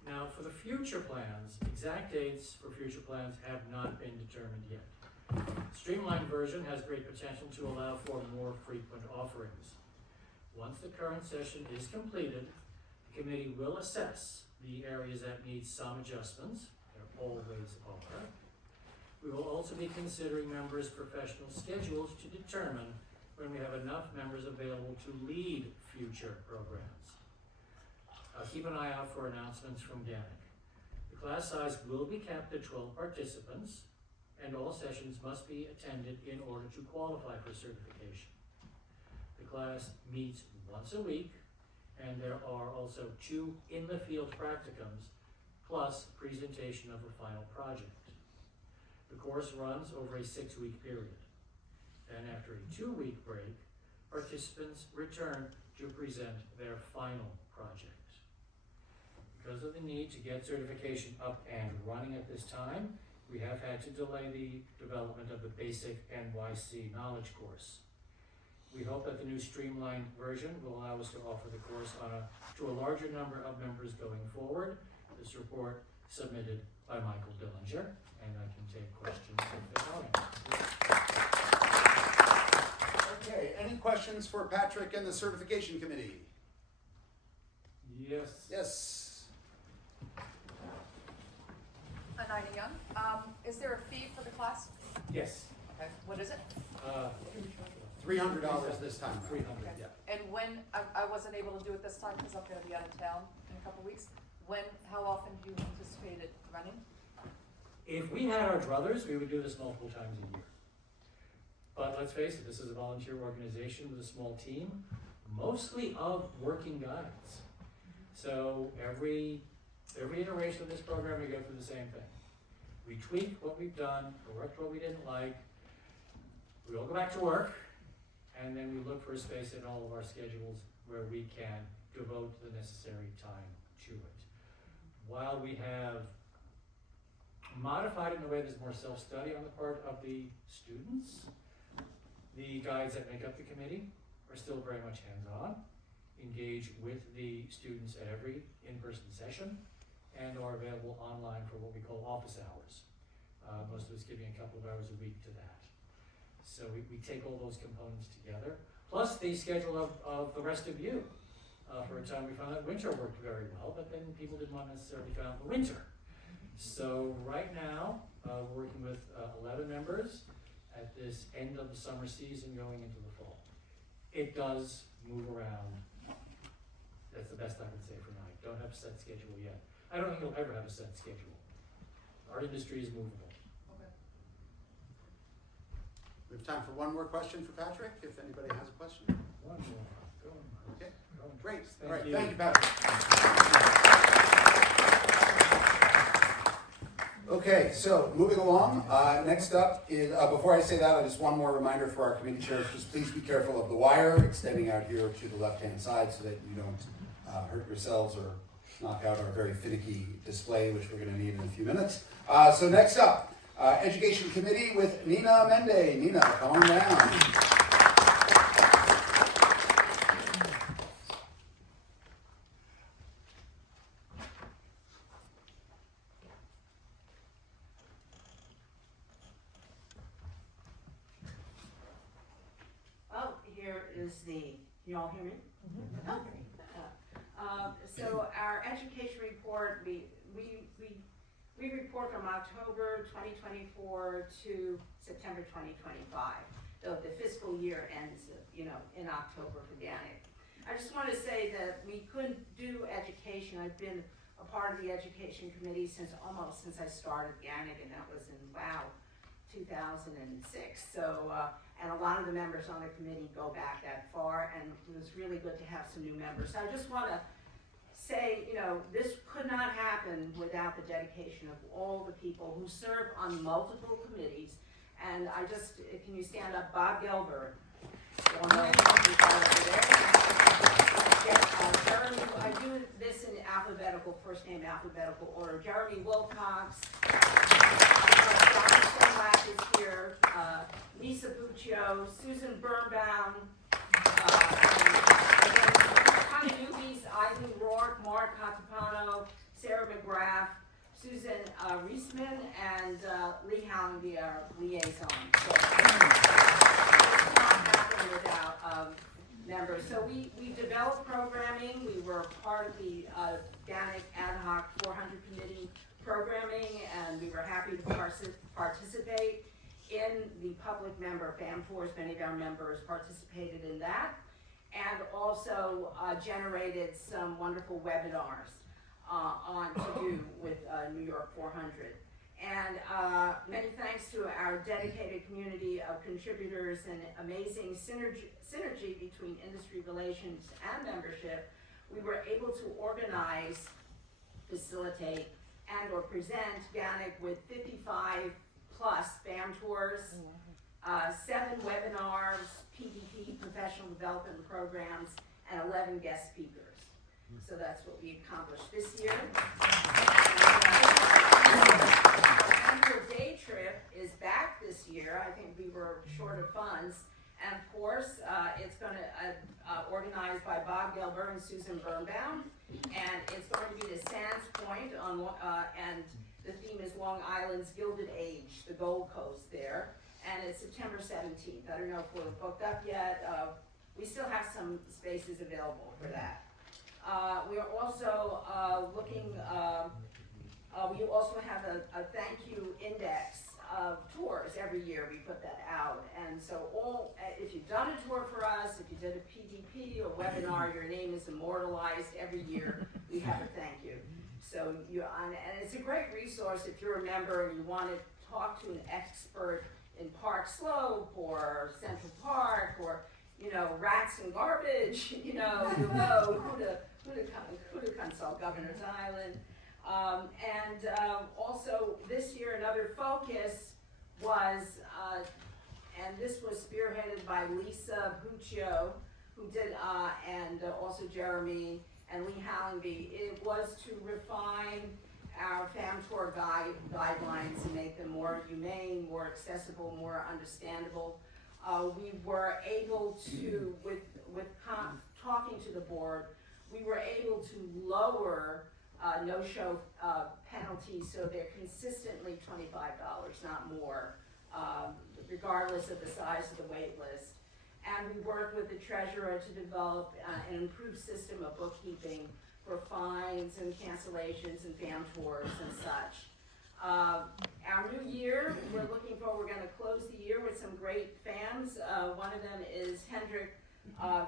Now, for the future plans, exact dates for future plans have not been determined yet. The streamlined version has great potential to allow for more frequent offerings. Once the current session is completed, the committee will assess the areas that need some adjustments. There always are. We will also be considering members' professional schedules to determine when we have enough members available to lead future programs. Keep an eye out for announcements from GANYC. The class size will be capped at 12 participants, and all sessions must be attended in order to qualify for certification. The class meets once a week, and there are also 2 in-the-field practicums, plus presentation of a final project. The course runs over a 6-week period. Then after a 2-week break, participants return to present their final project. Because of the need to get certification up and running at this time, we have had to delay the development of the basic NYC knowledge course. We hope that the new streamlined version will allow us to offer the course to a larger number of members going forward. This report submitted by Michael Dillinger, and I can take questions if there are any. Okay, any questions for Patrick and the certification committee? Yes. Yes. Anita Young. Is there a fee for the class? Yes. Okay. What is it? $300 this time. 300, Okay. yeah. And when, I wasn't able to do it this time because I'm gonna be out of town in a couple weeks. How often do you anticipate it running? If we had our druthers, we would do this multiple times a year. But let's face it, this is a volunteer organization with a small team, mostly of working guides. So every iteration of this program, we go through the same thing. We tweak what we've done, correct what we didn't like, we all go back to work, and then we look for a space in all of our schedules where we can devote the necessary time to it. While we have modified it in a way there's more self-study on the part of the students, the guides that make up the committee are still very much hands-on, engage with the students at every in-person session, and are available online for what we call office hours. Most of us giving a couple of hours a week to that. So we take all those components together, plus the schedule of the rest of you. For a time we found that winter worked very well, but then people didn't want to necessarily come out in the winter. So right now, we're working with 11 members at this end of the summer season going into the fall. It does move around. That's the best I can say for now. I don't have a set schedule yet. I don't think you'll ever have a set schedule. Our industry is movable. Okay. We have time for one more question for Patrick, if anybody has a question. One more. Go on. Okay, Go on. great. Thank All right, you. thank you, Patrick. Okay, so moving along, next up is, before I say that, just one more reminder for our committee chairs, just please be careful of the wire extending out here to the left-hand side so that you don't hurt yourselves or knock out our very finicky display, which we're gonna need in a few minutes. So next up, Education Committee with Nina Mende. Nina, come on down. Oh, here is can you all hear me? Okay. So our education report, we report from October 2024 to September 2025. Though the fiscal year ends, in October for GANYC. I just want to say that we couldn't do education. I've been a part of the education committee since I started GANYC, and that was in 2006. So, and a lot of the members on the committee go back that far, and it was really good to have some new members. So I just want to say, this could not happen without the dedication of all the people who serve on multiple committees. And can you stand up, Bob Gelber? Jeremy, I do this in first name alphabetical order. Jeremy Wilcox, John Stonelack is here, Lisa Buccio, Susan Birnbaum, kind of newbies, Eileen Rourke, Mark Catapano, Sarah McGrath, Susan Reisman, and Lee Howland, the liaison. So this cannot happen without members. So we developed programming. We were part of the GANYC Ad Hoc 400 Committee programming, and we were happy to participate in the public member FAM tours. Many of our members participated in that, and also generated some wonderful webinars on to do with New York 400. And many thanks to our dedicated community of contributors and amazing synergy between industry relations and membership, we were able to organize, facilitate, and or present GANYC with 55 plus FAM tours, 7 webinars, PDP, professional development programs, and 11 guest speakers. So that's what we accomplished this year. Our annual day trip is back this year. I think we were short of funds. And of course, it's going to organized by Bob Gelber and Susan Birnbaum, and it's going to be the Sands Point on, and the theme is Long Island's Gilded Age, the Gold Coast there, and it's September 17th. I don't know if we're booked up yet. We still have some spaces available for that. We are also looking. We also have a thank you index of tours every year. We put that out, and so if you've done a tour for us, if you did a PDP or webinar, your name is immortalized every year. We have a thank you. So and it's a great resource if you're a member and you want to talk to an expert in Park Slope or Central Park or rats and garbage. You'll know who to consult. Governor's Island. Also this year another focus was, and this was spearheaded by Lisa Buccio, who did, and also Jeremy and Lee Hallenby. It was to refine our fam tour guidelines and make them more humane, more accessible, more understandable. We were able to, talking to the board, we were able to lower no-show penalties, so they're consistently $25, not more, regardless of the size of the wait list. And we worked with the treasurer to develop an improved system of bookkeeping for fines and cancellations and fam tours and such. Our new year, we're going to close the year with some great fams. One of them is Hendrik.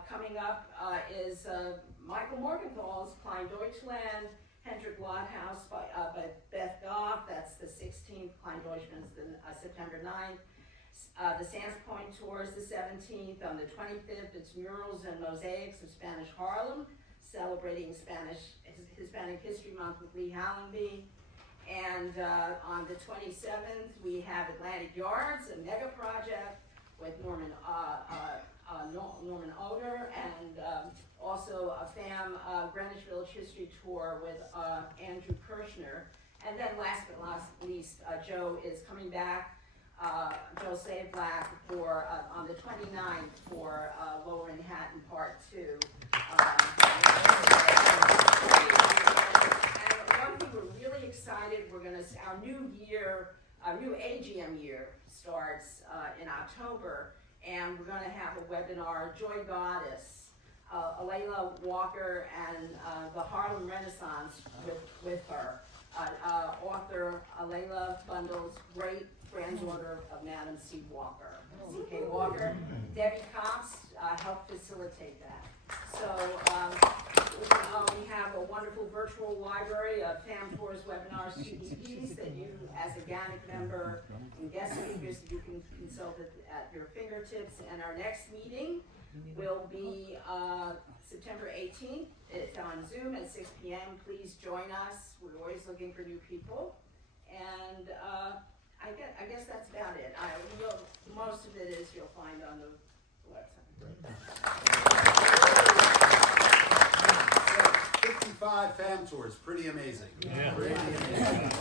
Coming up is Michael Morgenthal's Klein Deutschland, Hendrik Lothaus by Beth Goff, that's the 16th, Klein Deutschland's September 9th. The Sands Point Tour is the 17th. On the 25th, it's Murals and Mosaics of Spanish Harlem, celebrating Hispanic History Month with Lee Hallenby. And on the 27th, we have Atlantic Yards, a mega project with Norman Oder, and also a FAM Greenwich Village History Tour with Andrew Kirshner. And then last but not least, Joe is coming back, Joe Savlack, for on the 29th for Lower Manhattan Part 2. And one thing we're really excited, our new AGM year starts in October, and we're going to have a webinar, Joy Goddess, Alayla Walker and the Harlem Renaissance with her. Author Alayla Bundles, great granddaughter of Madam C. Walker. C.K. Walker. Debbie Cox helped facilitate that. So we have a wonderful virtual library of FAM Tours, webinars, CDPs that you, as a GANYC member and guest speakers, you can consult at your fingertips. And our next meeting will be September 18th. It's on Zoom at 6 p.m. Please join us. We're always looking for new people. And I guess that's about it. Most of it is you'll find on the website. 55 fam tours, pretty amazing. Yeah. Pretty amazing.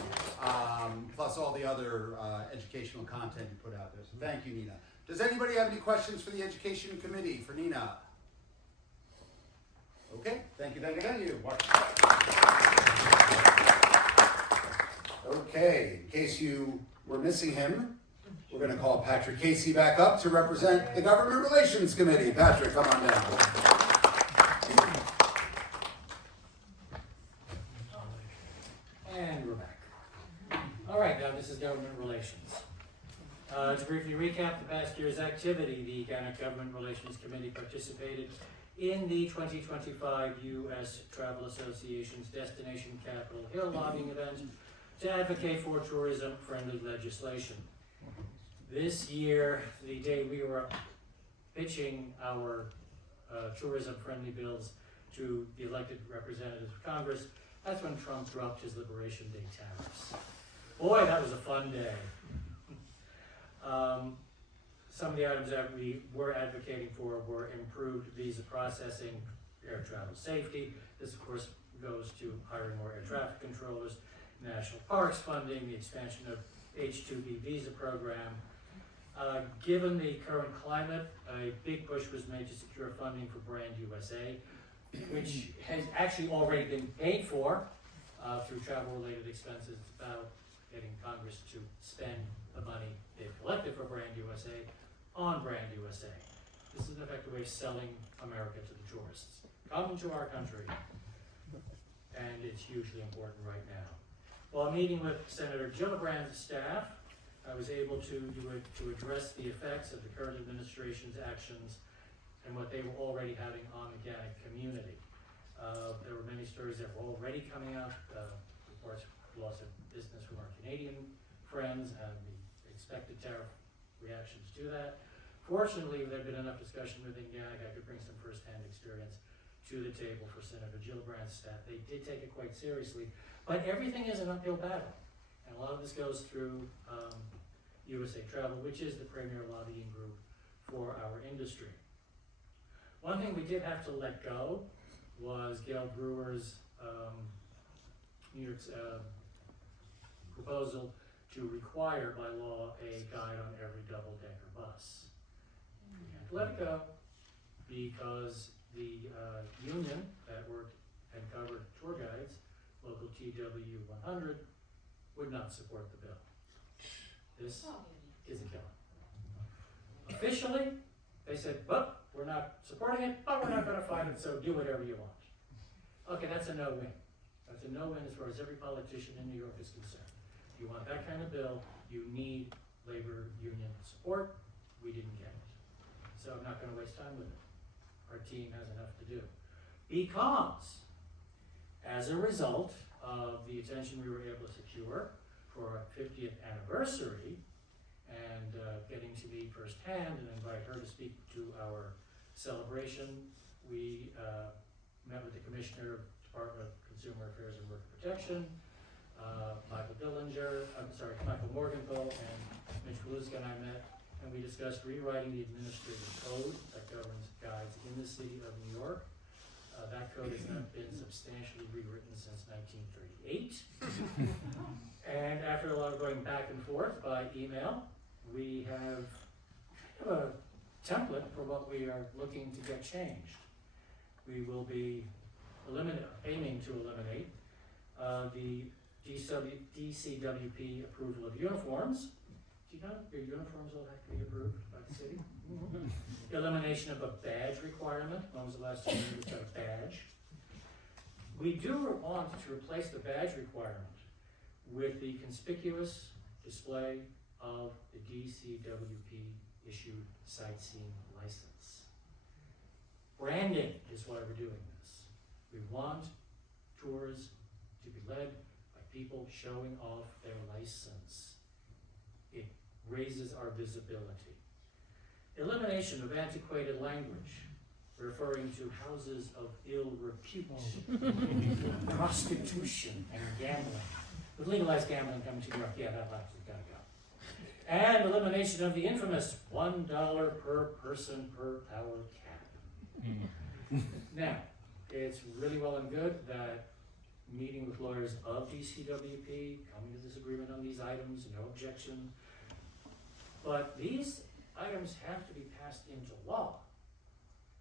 Plus all the other educational content you put out there. So thank you, Nina. Does anybody have any questions for the Education Committee for Nina? Okay, thank you. Okay, in case you were missing him, we're going to call Patrick Casey back up to represent the Government Relations Committee. Patrick, come on down. And we're back. All right, now this is government relations. To briefly recap the past year's activity, the GANYC Government Relations Committee participated in the 2025 U.S. Travel Association's Destination Capitol Hill lobbying event to advocate for tourism-friendly legislation. This year, the day we were pitching our tourism-friendly bills to the elected representatives of Congress, that's when Trump dropped his Liberation Day tariffs. Boy, that was a fun day. some of the items that we were advocating for were improved visa processing, air travel safety. This, of course, goes to hiring more air traffic controllers, national parks funding, the expansion of H-2B visa program. Given the current climate, a big push was made to secure funding for Brand USA, which has actually already been paid for through travel-related expenses. It's about getting Congress to spend the money they've collected for Brand USA on Brand USA. This is in effect a way of selling America to the tourists. Come to our country, and it's hugely important right now. While meeting with Senator Gillibrand's staff, I was able to address the effects of the current administration's actions and what they were already having on the GANYC community. There were many stories that were already coming out, reports of loss of business from our Canadian friends and the expected tariff reactions to that. Fortunately, there had been enough discussion within GANYC, I could bring some first-hand experience to the table for Senator Gillibrand's staff. They did take it quite seriously, but everything is an uphill battle. And a lot of this goes through USA Travel, which is the premier lobbying group for our industry. One thing we did have to let go was Gail Brewer's New York's proposal to require by law a guide on every double-decker bus. We had to let it go because the union that worked and covered tour guides, local TW 100, would not support the bill. This is a killer. Officially, they said, well, we're not supporting it, but we're not going to fight it, so do whatever you want. Okay, that's a no-win. That's a no-win as far as every politician in New York is concerned. If you want that kind of bill, you need labor union support. We didn't get it. So I'm not going to waste time with it. Our team has enough to do. Because, as a result of the attention we were able to secure for our 50th anniversary, and getting to meet firsthand and invite her to speak to our celebration, we met with the Commissioner of Department of Consumer Affairs and Worker Protection, Michael Morgenthau, and Mitch Kaluska and I met, and we discussed rewriting the administrative code that governs guides in the city of New York. That code has not been substantially rewritten since 1938. And after a lot of going back and forth by email, we have a template for what we are looking to get changed. We will be aiming to eliminate the DCWP approval of uniforms. Do you know your uniforms all have to be approved by the city? Elimination of a badge requirement. When was the last time you got a badge? We do want to replace the badge requirement with the conspicuous display of the DCWP issued sightseeing license. Branding is why we're doing this. We want tours to be led by people showing off their license. It raises our visibility. Elimination of antiquated language, referring to houses of ill repute, prostitution, and gambling. With legalized gambling coming to New York, yeah, that's gotta go. And elimination of the infamous $1 per person per hour cap. Now, it's really well and good that meeting with lawyers of DCWP, coming to this agreement on these items, no objection. But these items have to be passed into law,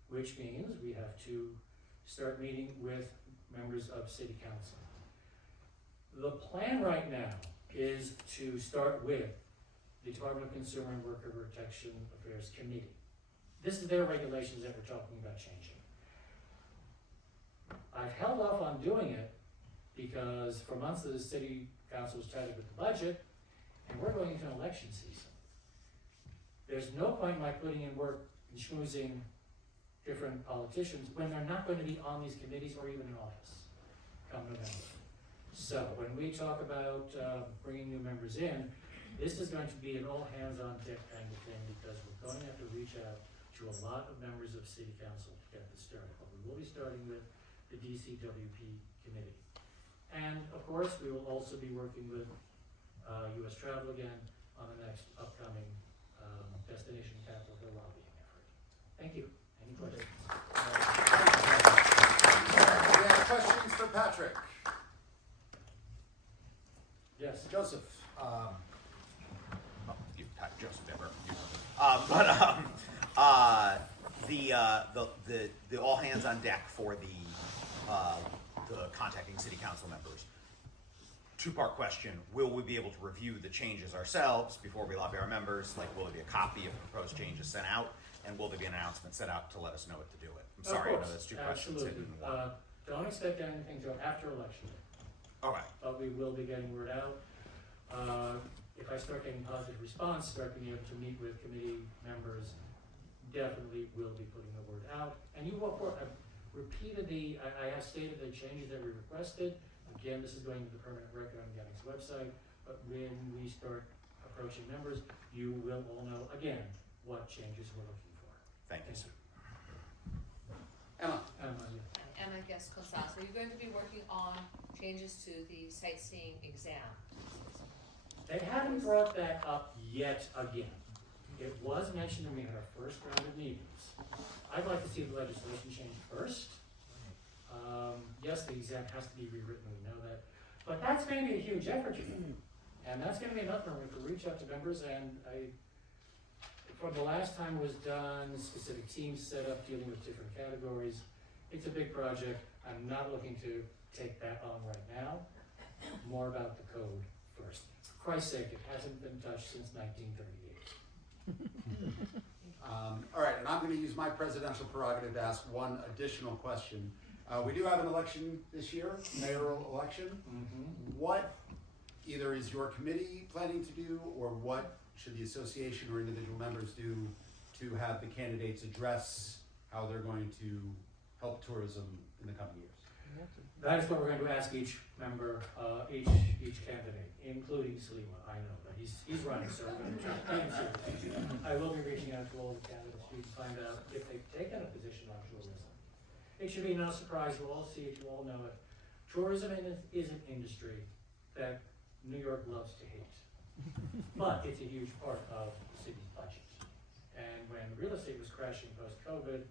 which means we have to start meeting with members of City Council. The plan right now is to start with the Department of Consumer and Worker Protection Affairs Committee. This is their regulations that we're talking about changing. I've held off on doing it because for months the City Council was tied up with the budget, and we're going into an election season. There's no point in my putting in work and schmoozing different politicians when they're not going to be on these committees or even in office come November. So when we talk about bringing new members in, this is going to be an all-hands-on-deck kind of thing because we're going to have to reach out to a lot of members of City Council to get this started. But we will be starting with the DCWP committee. And of course, we will also be working with US Travel again on the next upcoming destination Thank you. Any questions? We have questions for Patrick. Yes. Joseph. You type Joseph Dever. The all hands on deck for the contacting city council members. Two-part question: will we be able to review the changes ourselves before we lobby our members? Like, will there be a copy of the proposed changes sent out, and will there be an announcement sent out to let us know what to do it? I'm sorry, I know that's two questions hidden in one. Don't expect anything until after election day. All right. But we will be getting word out. If I start getting positive response, start being able to meet with committee members, definitely will be putting the word out. And you will, I've repeatedly, I have stated the changes that we requested. Again, this is going to the permanent record on GANYC's website, but when we start approaching members, you will all know, again, what changes we're looking for. Thank you, sir. Emma. Emma Guest Gonzalez, are you going to be working on changes to the sightseeing exam? They haven't brought that up yet again. It was mentioned when we had our first round of meetings. I'd like to see the legislation change first. Yes, the exam has to be rewritten, we know that. But that's going to be a huge effort, and that's going to be enough for me to reach out to members. And from the last time it was done, specific teams set up dealing with different categories. It's a big project. I'm not looking to take that on right now. More about the code first. For Christ's sake, it hasn't been touched since 1938. All right, and I'm going to use my presidential prerogative to ask one additional question. We do have an election this year, mayoral election. What either is your committee planning to do, or what should the association or individual members do to have the candidates address how they're going to help tourism in the coming years? That is what we're going to ask each member, each candidate, including Salima. I know, but he's running, so we're going to try to take him seriously. I will be reaching out to all the candidates to find out if they've taken a position on tourism. It should be no surprise, you all see it, you all know it. Tourism is an industry that New York loves to hate. But it's a huge part of the city's budget. And when real estate was crashing post-COVID,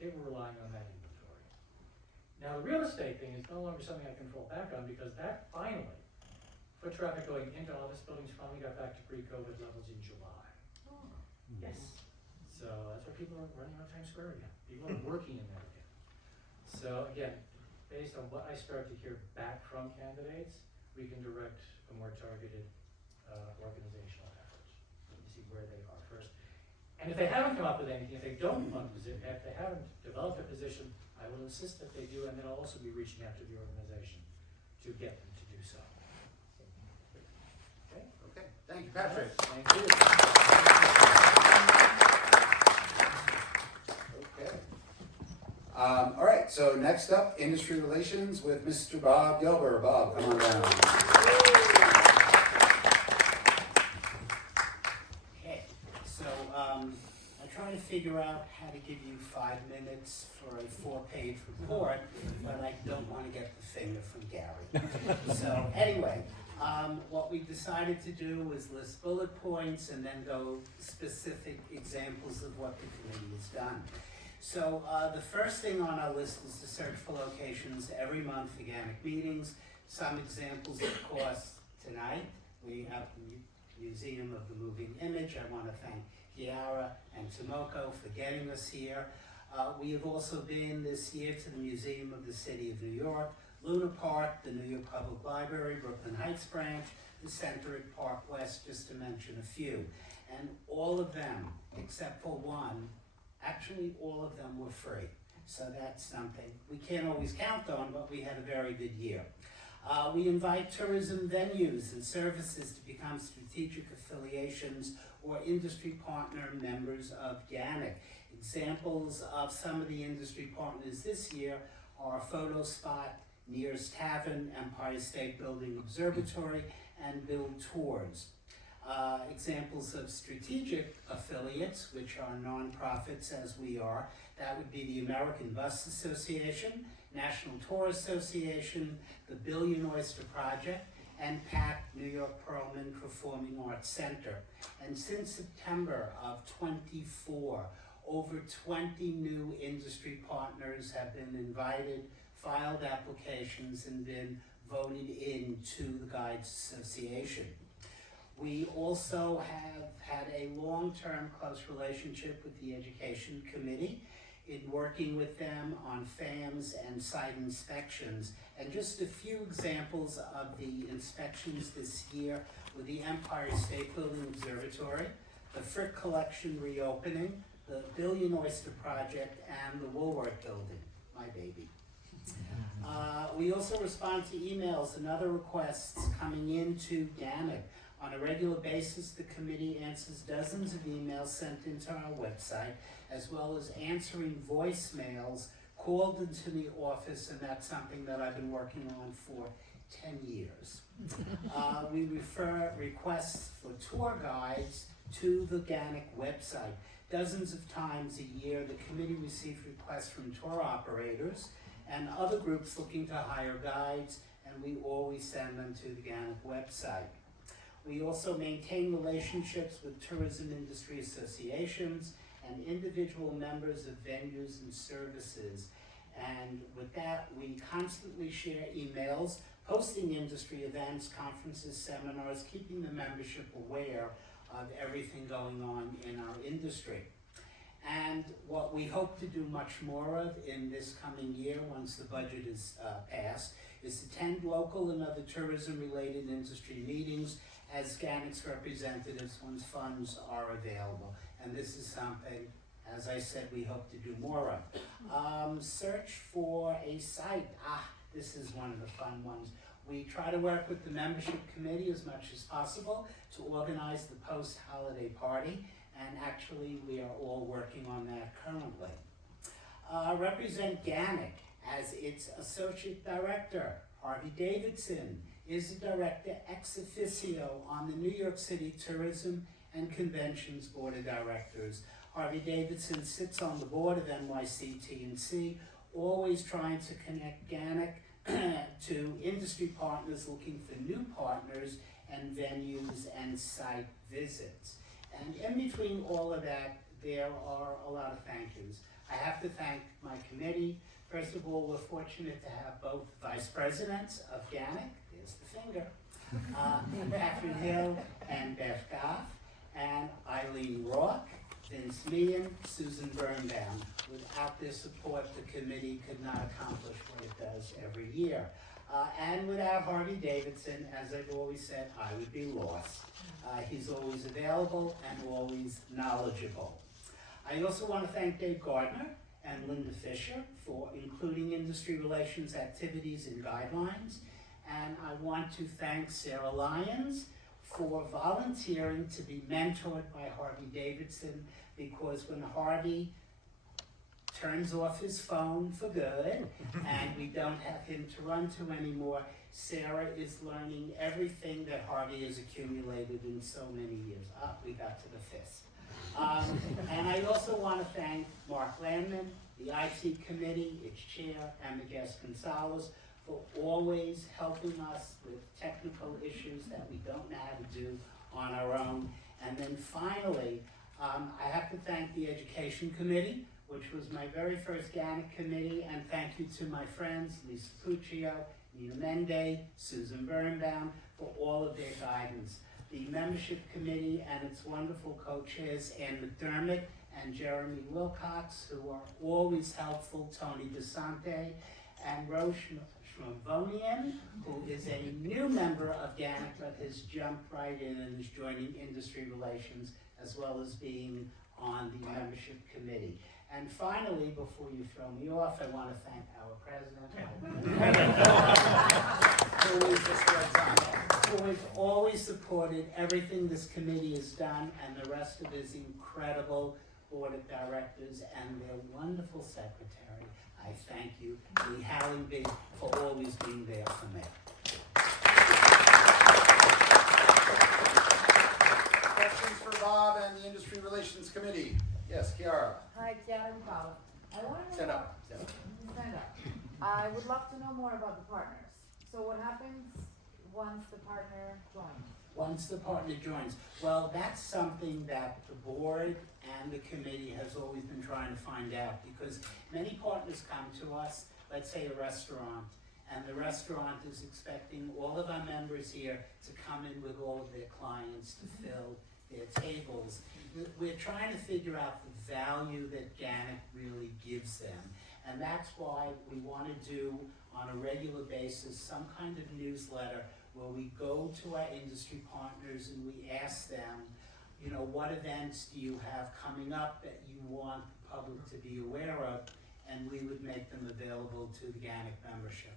they were relying on that inventory. Now the real estate thing is no longer something I can fall back on, because that finally, foot traffic going into office buildings finally got back to pre-COVID levels in July. Yes. So that's why people are running around Times Square again. People are working in there again. So again, based on what I start to hear back from candidates, we can direct a more targeted organizational effort to see where they are first. And if they haven't come up with anything, if they don't want a position, if they haven't developed a position, I will insist that they do, and then I'll also be reaching out to the organization to get them to do so. Okay? Okay, thank you, Patrick. Thank you. Okay. All right, so next up, industry relations with Mr. Bob Gilbert. Bob, come on down. Okay, so I try to figure out how to give you 5 minutes for a 4-page report, but I don't want to get the finger from Gary. So anyway, what we decided to do was list bullet points and then go specific examples of what the committee has done. So the first thing on our list is to search for locations every month for GANYC meetings. Some examples, of course, tonight. We have the Museum of the Moving Image. I want to thank Kiara and Tomoko for getting us here. We have also been this year to the Museum of the City of New York, Luna Park, the New York Public Library, Brooklyn Heights branch, the Center at Park West, just to mention a few. And all of them, except for one, actually all of them were free. So that's something we can't always count on, but we had a very good year. We invite tourism venues and services to become strategic affiliations or industry partner members of GANYC. Examples of some of the industry partners this year are Photo Spot, Near's Tavern, Empire State Building Observatory, and Build Tours. Examples of strategic affiliates, which are nonprofits as we are, that would be the American Bus Association, National Tour Association, the Billion Oyster Project, and PAC, New York Perlman Performing Arts Center. And since September of '24, Over 20 new industry partners have been invited, filed applications, and been voted into the Guides Association. We also have had a long-term close relationship with the Education Committee in working with them on FAMs and site inspections. And just a few examples of the inspections this year with the Empire State Building Observatory, the Frick Collection reopening, the Billion Oyster Project, and the Woolworth Building, my baby. We also respond to emails and other requests coming into GANYC. On a regular basis, the committee answers dozens of emails sent into our website, as well as answering voicemails called into the office, and that's something that I've been working on for 10 years. We refer requests for tour guides to the GANYC website. Dozens of times a year, the committee receives requests from tour operators and other groups looking to hire guides, and we always send them to the GANYC website. We also maintain relationships with tourism industry associations and individual members of venues and services. And with that, we constantly share emails, posting industry events, conferences, seminars, keeping the membership aware of everything going on in our industry. And what we hope to do much more of in this coming year, once the budget is passed, is attend local and other tourism-related industry meetings as GANYC's representatives once funds are available. And this is something, as I said, we hope to do more of. Search for a site. This is one of the fun ones. We try to work with the membership committee as much as possible to organize the post-holiday party, and actually we are all working on that currently. Represent GANYC as its associate director. Harvey Davidson is a director ex officio on the New York City Tourism and Conventions Board of Directors. Harvey Davidson sits on the board of NYC-TNC, always trying to connect GANYC to industry partners looking for new partners and venues and site visits. And in between all of that, there are a lot of thank yous. I have to thank my committee. First of all, we're fortunate to have both vice presidents of GANYC, there's the finger, Catherine Hill and Beth Goff, and Eileen Rock, Vince Meehan, Susan Birnbaum. Without their support, the committee could not accomplish what it does every year. And without Harvey Davidson, as I've always said, I would be lost. He's always available and always knowledgeable. I also want to thank Dave Gardner and Linda Fisher for including industry relations activities in guidelines. And I want to thank Sarah Lyons for volunteering to be mentored by Harvey Davidson, because when Harvey turns off his phone for good and we don't have him to run to anymore, Sarah is learning everything that Harvey has accumulated in so many years. We got to the fist. And I also want to thank Mark Landman, the IT committee, its chair, and Miguel Gonzalez for always helping us with technical issues that we don't know how to do on our own. And then finally, I have to thank the Education Committee, which was my very first GANYC committee, and thank you to my friends, Lisa Puccio, Nina Mende, Susan Birnbaum, for all of their guidance. The membership committee and its wonderful co-chairs, Ann McDermott and Jeremy Wilcox, who are always helpful, Tony DeSante, and Rose Schmavonian, who is a new member of GANYC but has jumped right in and is joining industry relations, as well as being on the membership committee. And finally, before you throw me off, I want to thank our president, who has always supported everything this committee has done, and the rest of his incredible board of directors and their wonderful secretary. I thank you, Lee Hallingby, for always being there for me. Questions for Bob and the Industry Relations Committee? Yes, Kiara. Hi, Kiara and Paula. I want to know. Stand up. Stand up. Stand up. I would love to know more about the partners. So what happens once the partner joins? once the partner joins. Well, that's something that the board and the committee has always been trying to find out, because many partners come to us, let's say a restaurant, and the restaurant is expecting all of our members here to come in with all of their clients to fill their tables. We're trying to figure out the value that GANYC really gives them. And that's why we want to do, on a regular basis, some kind of newsletter where we go to our industry partners and we ask them, you know, what events do you have coming up that you want the public to be aware of, and we would make them available to the GANYC membership.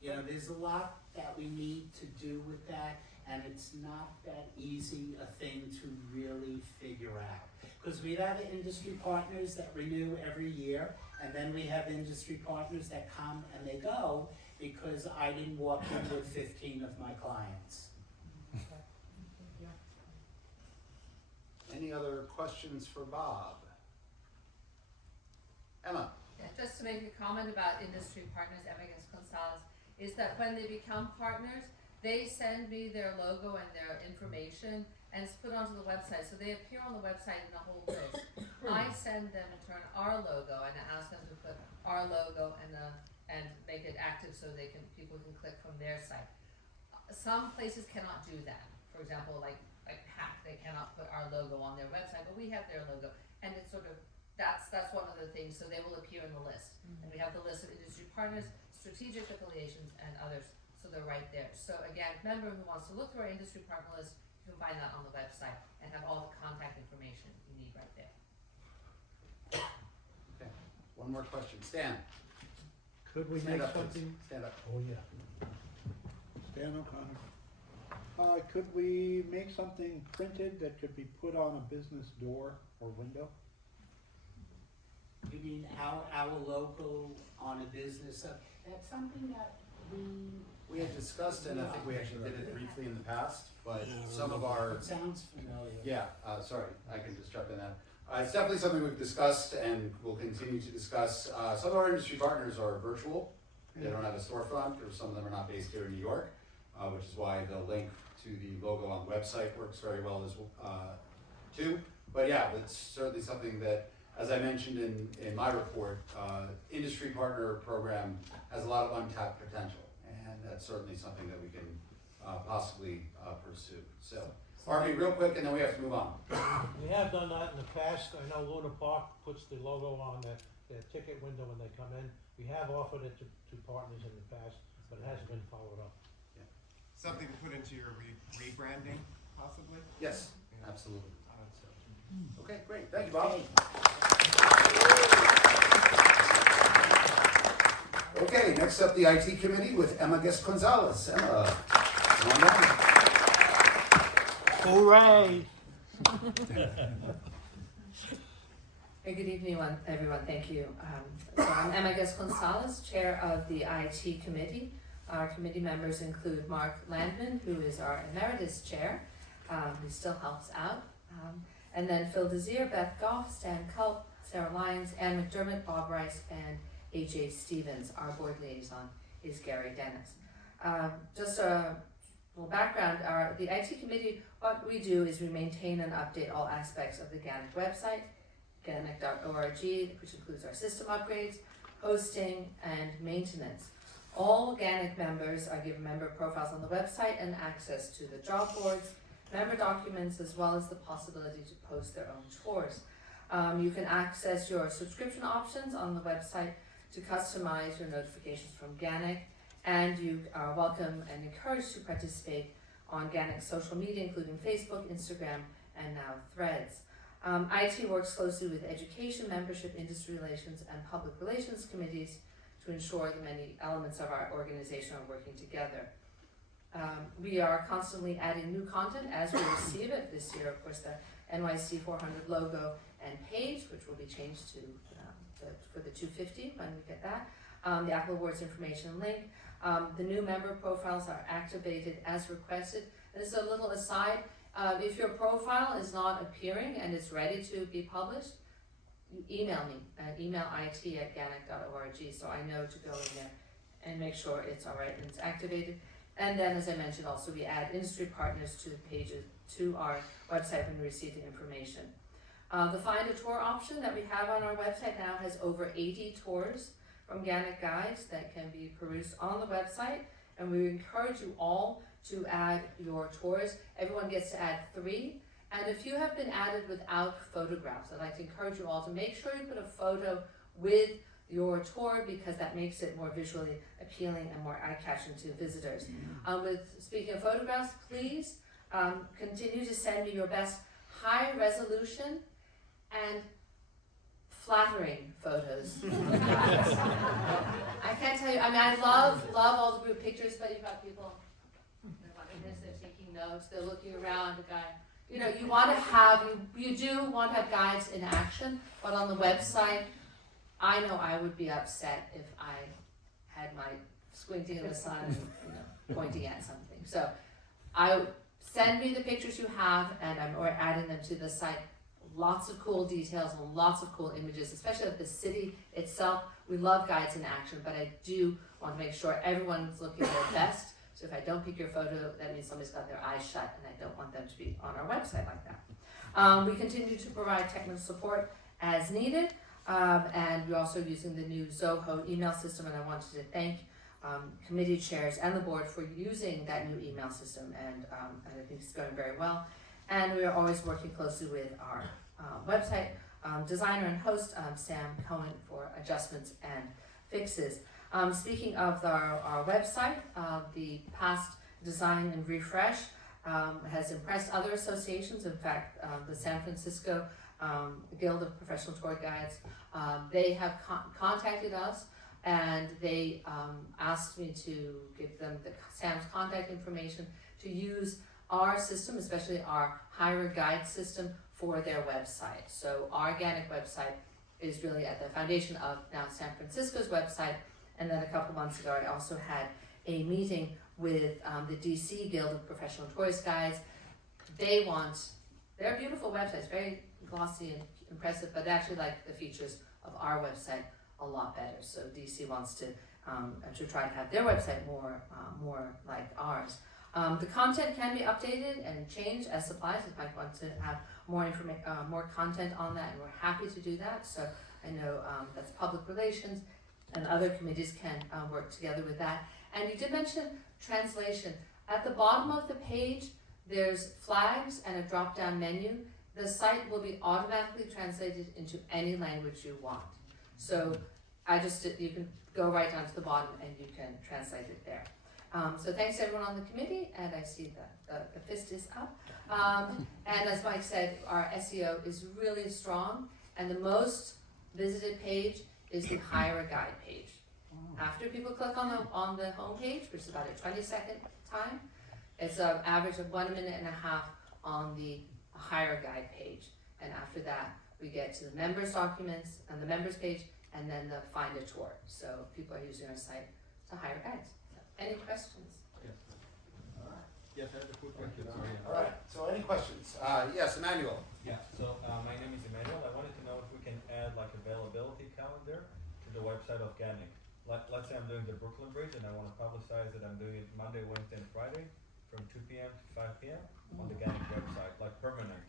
You know, there's a lot that we need to do with that, and it's not that easy a thing to really figure out. Because we have industry partners that renew every year, and then we have industry partners that come and they go because I didn't walk in with 15 of my clients. Any other questions for Bob? Emma? Yeah, just to make a comment about industry partners, Emma Gonzalez, is that when they become partners, they send me their logo and their information, and it's put onto the website. So they appear on the website in a whole list. I send them in turn our logo, and I ask them to put our logo and make it active so people can click from their site. Some places cannot do that. For example, like Hack, they cannot put our logo on their website, but we have their logo, and it's sort of that's one of the things. So they will appear in the list, and we have the list of industry partners, strategic affiliations, and others. So they're right there. So again, a member who wants to look through our industry partner list, you can find that on the website and have all the contact information you need right there. Okay, one more question. Stan? Could we Stand make up, please. something? Stand up. Oh, yeah. Stan O'Connor. Could we make something printed that could be put on a business door or window? You mean our logo on a business? That's something that We had discussed, and I think we actually did it briefly in the past, but some of our, it sounds familiar. yeah, sorry, I can just jump in that. It's definitely something we've discussed and will continue to discuss. Some of our industry partners are virtual. They don't have a storefront, or some of them are not based here in New York, which is why the link to the logo on the website works very well as too. But yeah, it's certainly something that, as I mentioned in my report, industry partner program has a lot of untapped potential, and that's certainly something that we can possibly pursue. So, Harvey, real quick, and then we have to move on. We have done that in the past. I know Luna Park puts the logo on their ticket window when they come in. We have offered it to partners in the past, but it hasn't been followed up. Something to put into your rebranding, possibly? Yes, absolutely. Okay, great. Thank you, Bob. Okay, next up, the IT committee with Emma Gonzalez. Emma, come on down. Hooray! Hey, good evening, everyone. Thank you. So I'm Emma Gonzalez, chair of the IT committee. Our committee members include Mark Landman, who is our emeritus chair, who still helps out. And then Phil Desir, Beth Goff, Stan Culp, Sarah Lyons, Ann McDermott, Bob Rice, and AJ Stevens. Our board liaison is Gary Dennis. Just a little background, the IT committee, what we do is we maintain and update all aspects of the GANYC website, GANYC.org, which includes our system upgrades, hosting, and maintenance. All GANYC members are given member profiles on the website and access to the job boards, member documents, as well as the possibility to post their own tours. You can access your subscription options on the website to customize your notifications from GANYC, and you are welcome and encouraged to participate on GANYC's social media, including Facebook, Instagram, and now Threads. IT works closely with education, membership, industry relations, and public relations committees to ensure the many elements of our organization are working together. We are constantly adding new content as we receive it. This year, of course, the NYC 400 logo and page, which will be changed to for the 250 when we get that. The Apple Awards information link. The new member profiles are activated as requested. This is a little aside. If your profile is not appearing and it's ready to be published, you email me at email.it@ganyc.org, so I know to go in there and make sure it's all right and it's activated. And then, as I mentioned, also we add industry partners to the pages, to our website when we receive the information. The Find a Tour option that we have on our website now has over 80 tours from GANYC guides that can be perused on the website, and we encourage you all to add your tours. Everyone gets to add 3, and if you have been added without photographs, I'd like to encourage you all to make sure you put a photo with your tour, because that makes it more visually appealing and more eye-catching to visitors. Speaking of photographs, please continue to send me your best high resolution and flattering photos. I can't tell you, I mean, I love all the group pictures, but you've got people, they're watching this, they're taking notes, they're looking around, the guy. You know, you want to have, you do want to have guides in action, but on the website, I know I would be upset if I had my squinting in the sun and, you know, pointing at something. So send me the pictures you have, and we're adding them to the site. Lots of cool details and lots of cool images, especially of the city itself. We love guides in action, but I do want to make sure everyone's looking their best. So if I don't pick your photo, that means somebody's got their eyes shut, and I don't want them to be on our website like that. We continue to provide technical support as needed, and we're also using the new Zoho email system, and I wanted to thank committee chairs and the board for using that new email system, and I think it's going very well. And we are always working closely with our website designer and host, Sam Cohen, for adjustments and fixes. Speaking of our website, the past design and refresh has impressed other associations. In fact, the San Francisco Guild of Professional Tour Guides, they have contacted us, and they asked me to give them Sam's contact information to use our system, especially our hire guide system, for their website. So our GANYC website is really at the foundation of now San Francisco's website. And then a couple months ago, I also had a meeting with the DC Guild of Professional Tourist Guides. They're beautiful websites, very glossy and impressive, but they actually like the features of our website a lot better. So DC wants to try to have their website more like ours. The content can be updated and changed as supplies. If I want to have more content on that, and we're happy to do that. So I know that's public relations, and other committees can work together with that. And you did mention translation. At the bottom of the page, there's flags and a drop-down menu. The site will be automatically translated into any language you want. So you can go right down to the bottom and you can translate it there. So thanks to everyone on the committee, and I see the fist is up. And as Mike said, our SEO is really strong, and the most visited page is the Hire a Guide page. After people click on the home page, which is about a 20-second time, it's an average of 1.5 minutes on the Hire a Guide page. And after that, we get to the members' documents and the members' page, and then the Find a Tour. So people are using our site to hire guides. Any questions? Yes. Yes, I have a quick question. All right, so any questions? Yes, Emmanuel. Yeah, so my name is Emmanuel. I wanted to know if we can add like availability calendar to the website of GANYC. Let's say I'm doing the Brooklyn Bridge and I want to publicize that I'm doing it Monday, Wednesday, and Friday from 2 p.m. to 5 p.m. on the GANYC website, like permanent.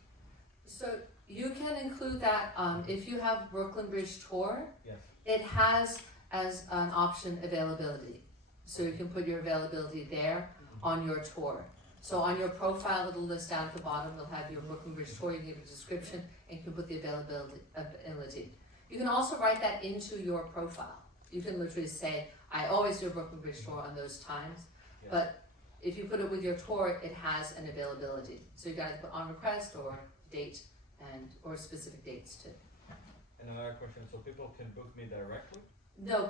So you can include that if you have Brooklyn Bridge Tour. Yes. It has as an option availability. So you can put your availability there on your tour. So on your profile, it'll list down at the bottom, it'll have your Brooklyn Bridge Tour, you can give a description, and you can put the availability. You can also write that into your profile. You can literally say, I always do a Brooklyn Bridge Tour on those times, Yes. but if you put it with your tour, it has an availability. So you gotta put on request or date or specific dates too. And another question, so people can book me directly? No,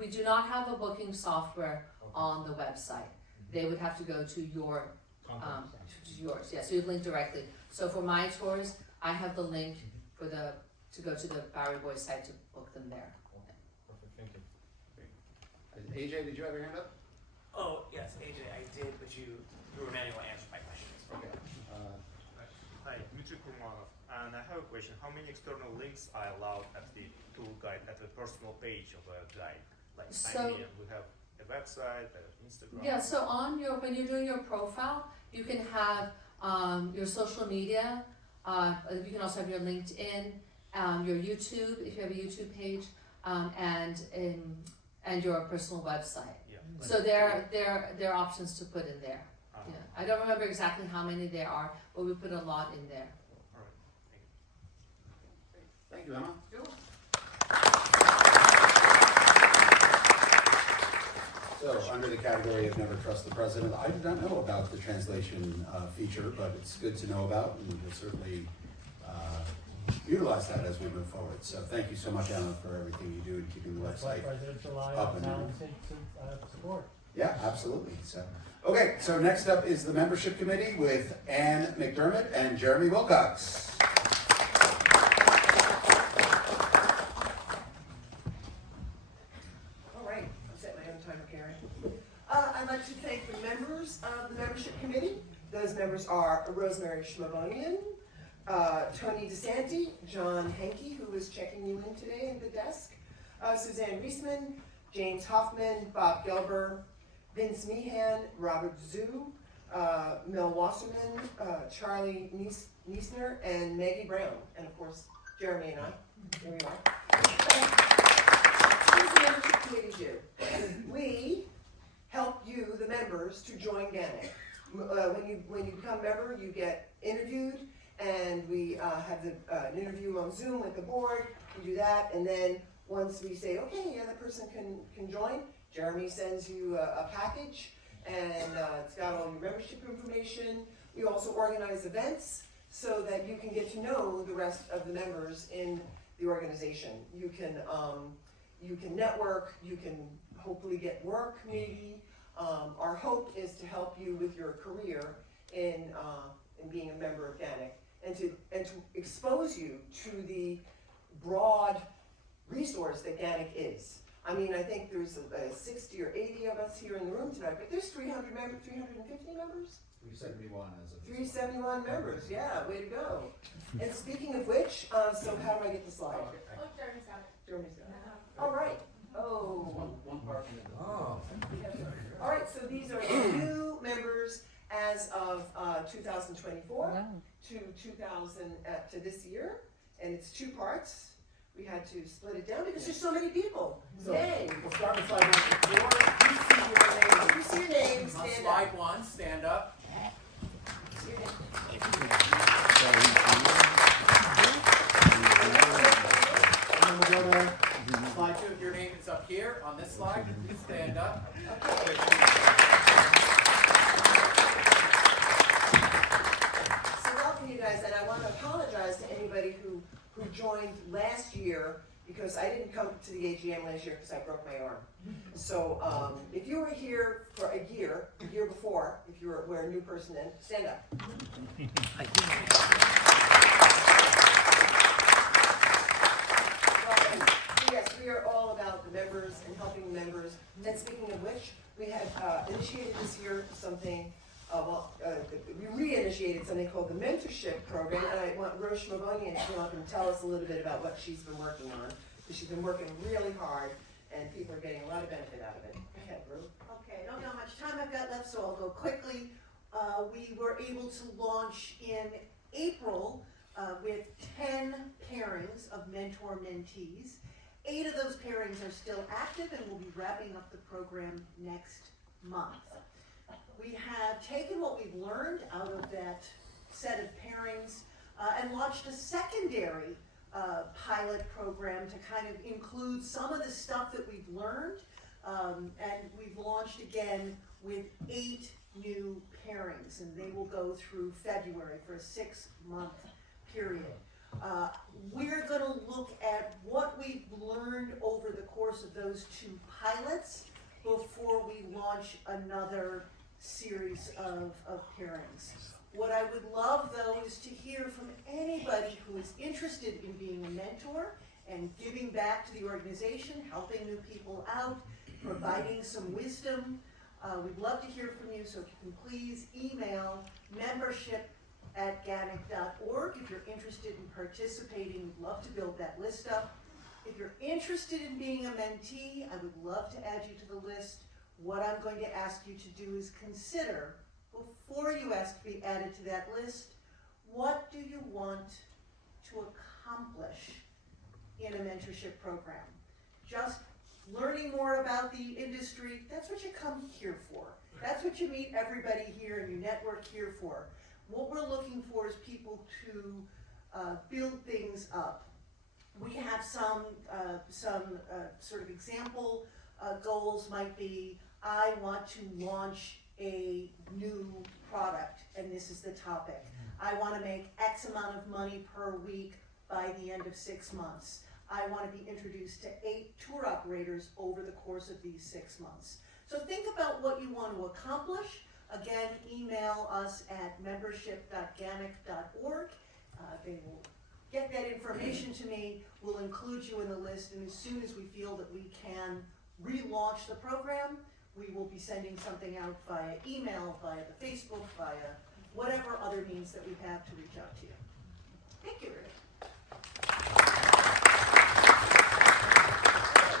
we do not have a booking software on the website. They would have to go to your, to yours, yes, so you'd link directly. So for my tours, I have the link to go to the Bowery Boys site to book them there. Perfect, thank you. AJ, did you have your hand up? Oh, yes, AJ, I did, but through Emmanuel answered my questions. Okay. Hi, Dmitry Kurmanov, and I have a question. How many external links are allowed at the tour guide, at the personal page of a guide? Like sign me in, we have the website, the Instagram? Yeah, so on your, when you're doing your profile, you can have your social media, you can also have your LinkedIn, your YouTube, if you have a YouTube page, and your personal website. Yeah. So there are options to put in there. Yeah. I don't remember exactly how many there are, but we put a lot in there. All right. Thank you. Thank you, Emma. So, under the category of never trust the president, I did not know about the translation feature, but it's good to know about, and we'll certainly utilize that as we move forward. So, thank you so much, Emma, for everything you do and keeping the website Presidential up and running. support. Yeah, absolutely. So, okay, so next up is the membership committee with Ann McDermott and Jeremy Wilcox. All right, I'll set my own timer, Karen. I'd like to thank the members of the membership committee. Those members are Rosemary Schmabonian, Tony DeSanti, John Henke, who is checking you in today at the desk, Suzanne Reisman, James Hoffman, Bob Gelber, Vince Meehan, Robert Zhu, Mel Wasserman, Charlie Niesner, and Maggie Brown, and of course, Jeremy and I. Here we are. What does the membership committee do? We help you, the members, to join GANYC. When you become a member, you get interviewed, and we have an interview on Zoom with the board. We do that, and then once we say, okay, yeah, that person can join, Jeremy sends you a package, and it's got all your membership information. We also organize events so that you can get to know the rest of the members in the organization. You can network, you can hopefully get work maybe. Our hope is to help you with your career in being a member of GANYC, and to expose you to the broad resource that GANYC is. I mean, I think there's 60 or 80 of us here in the room tonight, but there's 300 members, 350 members? 371 as of 371 members, yeah, way to go. And speaking of which, so how do I get the slide? Oh, Jeremy's got it. Jeremy's got it. All right. Oh. One part. Oh. All right, so these are the new members as of 2024 to this year, and it's two parts. We had to split it down because there's so many people. So, Yay! we'll start with slide number 4. You see your name, On stand slide up. 1, stand up. See your name. And then we'll go to Slide 2, your name is up here on this slide. Please stand up. So welcome you guys, and I want to apologize to anybody who joined last year, because I didn't come to the AGM last year because I broke my arm. So if you were here for a year before, if you were a new person then, stand up. Welcome. Yes, we are all about the members and helping the members. And speaking of which, we had initiated this year something, we re-initiated something called the mentorship program, and I want Rose Schmabonian to come up and tell us a little bit about what she's been working on, because she's been working really hard, and people are getting a lot of benefit out of it. Go ahead, Rose. Okay, I don't know how much time I've got left, so I'll go quickly. We were able to launch in April with 10 pairings of mentor-mentees. 8 of those pairings are still active, and we'll be wrapping up the program next month. We have taken what we've learned out of that set of pairings and launched a secondary pilot program to kind of include some of the stuff that we've learned, and we've launched again with 8 new pairings, and they will go through February for a 6-month period. We're going to look at what we've learned over the course of those 2 pilots before we launch another series of pairings. What I would love, though, is to hear from anybody who is interested in being a mentor and giving back to the organization, helping new people out, providing some wisdom. We'd love to hear from you, so if you can please email membership@GANYC.org if you're interested in participating. We'd love to build that list up. If you're interested in being a mentee, I would love to add you to the list. What I'm going to ask you to do is consider, before you ask to be added to that list, what do you want to accomplish in a mentorship program? Just learning more about the industry, that's what you come here for. That's what you meet everybody here and you network here for. What we're looking for is people to build things up. We have some sort of example goals might be, I want to launch a new product and this is the topic. I want to make X amount of money per week by the end of 6 months. I want to be introduced to 8 tour operators over the course of these 6 months. So think about what you want to accomplish. Again, email us at membership.ganyc.org. They will get that information to me. We'll include you in the list, and as soon as we feel that we can relaunch the program, we will be sending something out via email, via the Facebook, via whatever other means that we have to reach out to you. Thank you, Rick.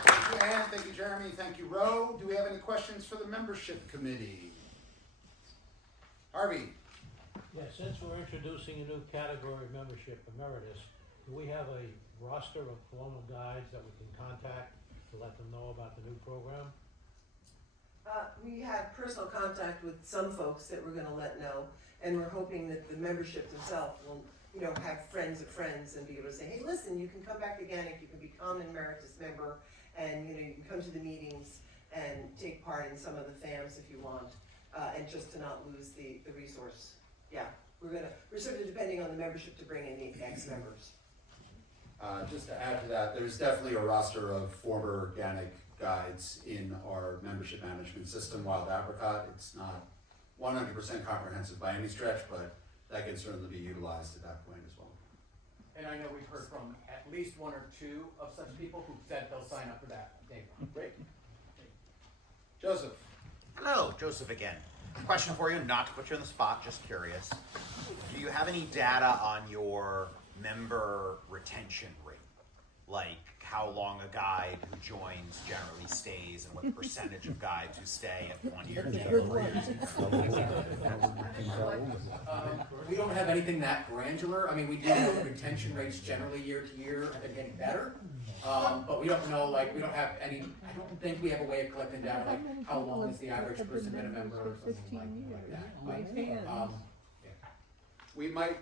Thank you, Ann. Thank you, Jeremy. Thank you, Ro. Do we have any questions for the membership committee? Harvey. Yeah, since we're introducing a new category of membership, emeritus, do we have a roster of colonial guides that we can contact to let them know about the new program? We have personal contact with some folks that we're going to let know, and we're hoping that the membership themselves will, have friends of friends and be able to say, hey, listen, you can come back to GANYC, you can become an emeritus member, and you can come to the meetings and take part in some of the FAMs if you want, and just to not lose the resource. Yeah, we're sort of depending on the membership to bring in the ex-members. Just to add to that, there's definitely a roster of former GANYC guides in our membership management system, Wild Apricot. It's not 100% comprehensive by any stretch, but that can certainly be utilized at that point as well. And I know we've heard from at least 1 or 2 of such people who said they'll sign up for that day one. Great. Joseph. Hello, Joseph again. Question for you, not to put you on the spot, just curious. Do you have any data on your member retention rate? Like how long a guide who joins generally stays and what the percentage of guides who stay at 1 year, 2 years, 3 years? We don't have anything that granular. I mean, we do know retention rates generally year to year have been getting better. But we don't know, we don't have any, I don't think we have a way of collecting data, like how long is the average person been a member or something like that. We might,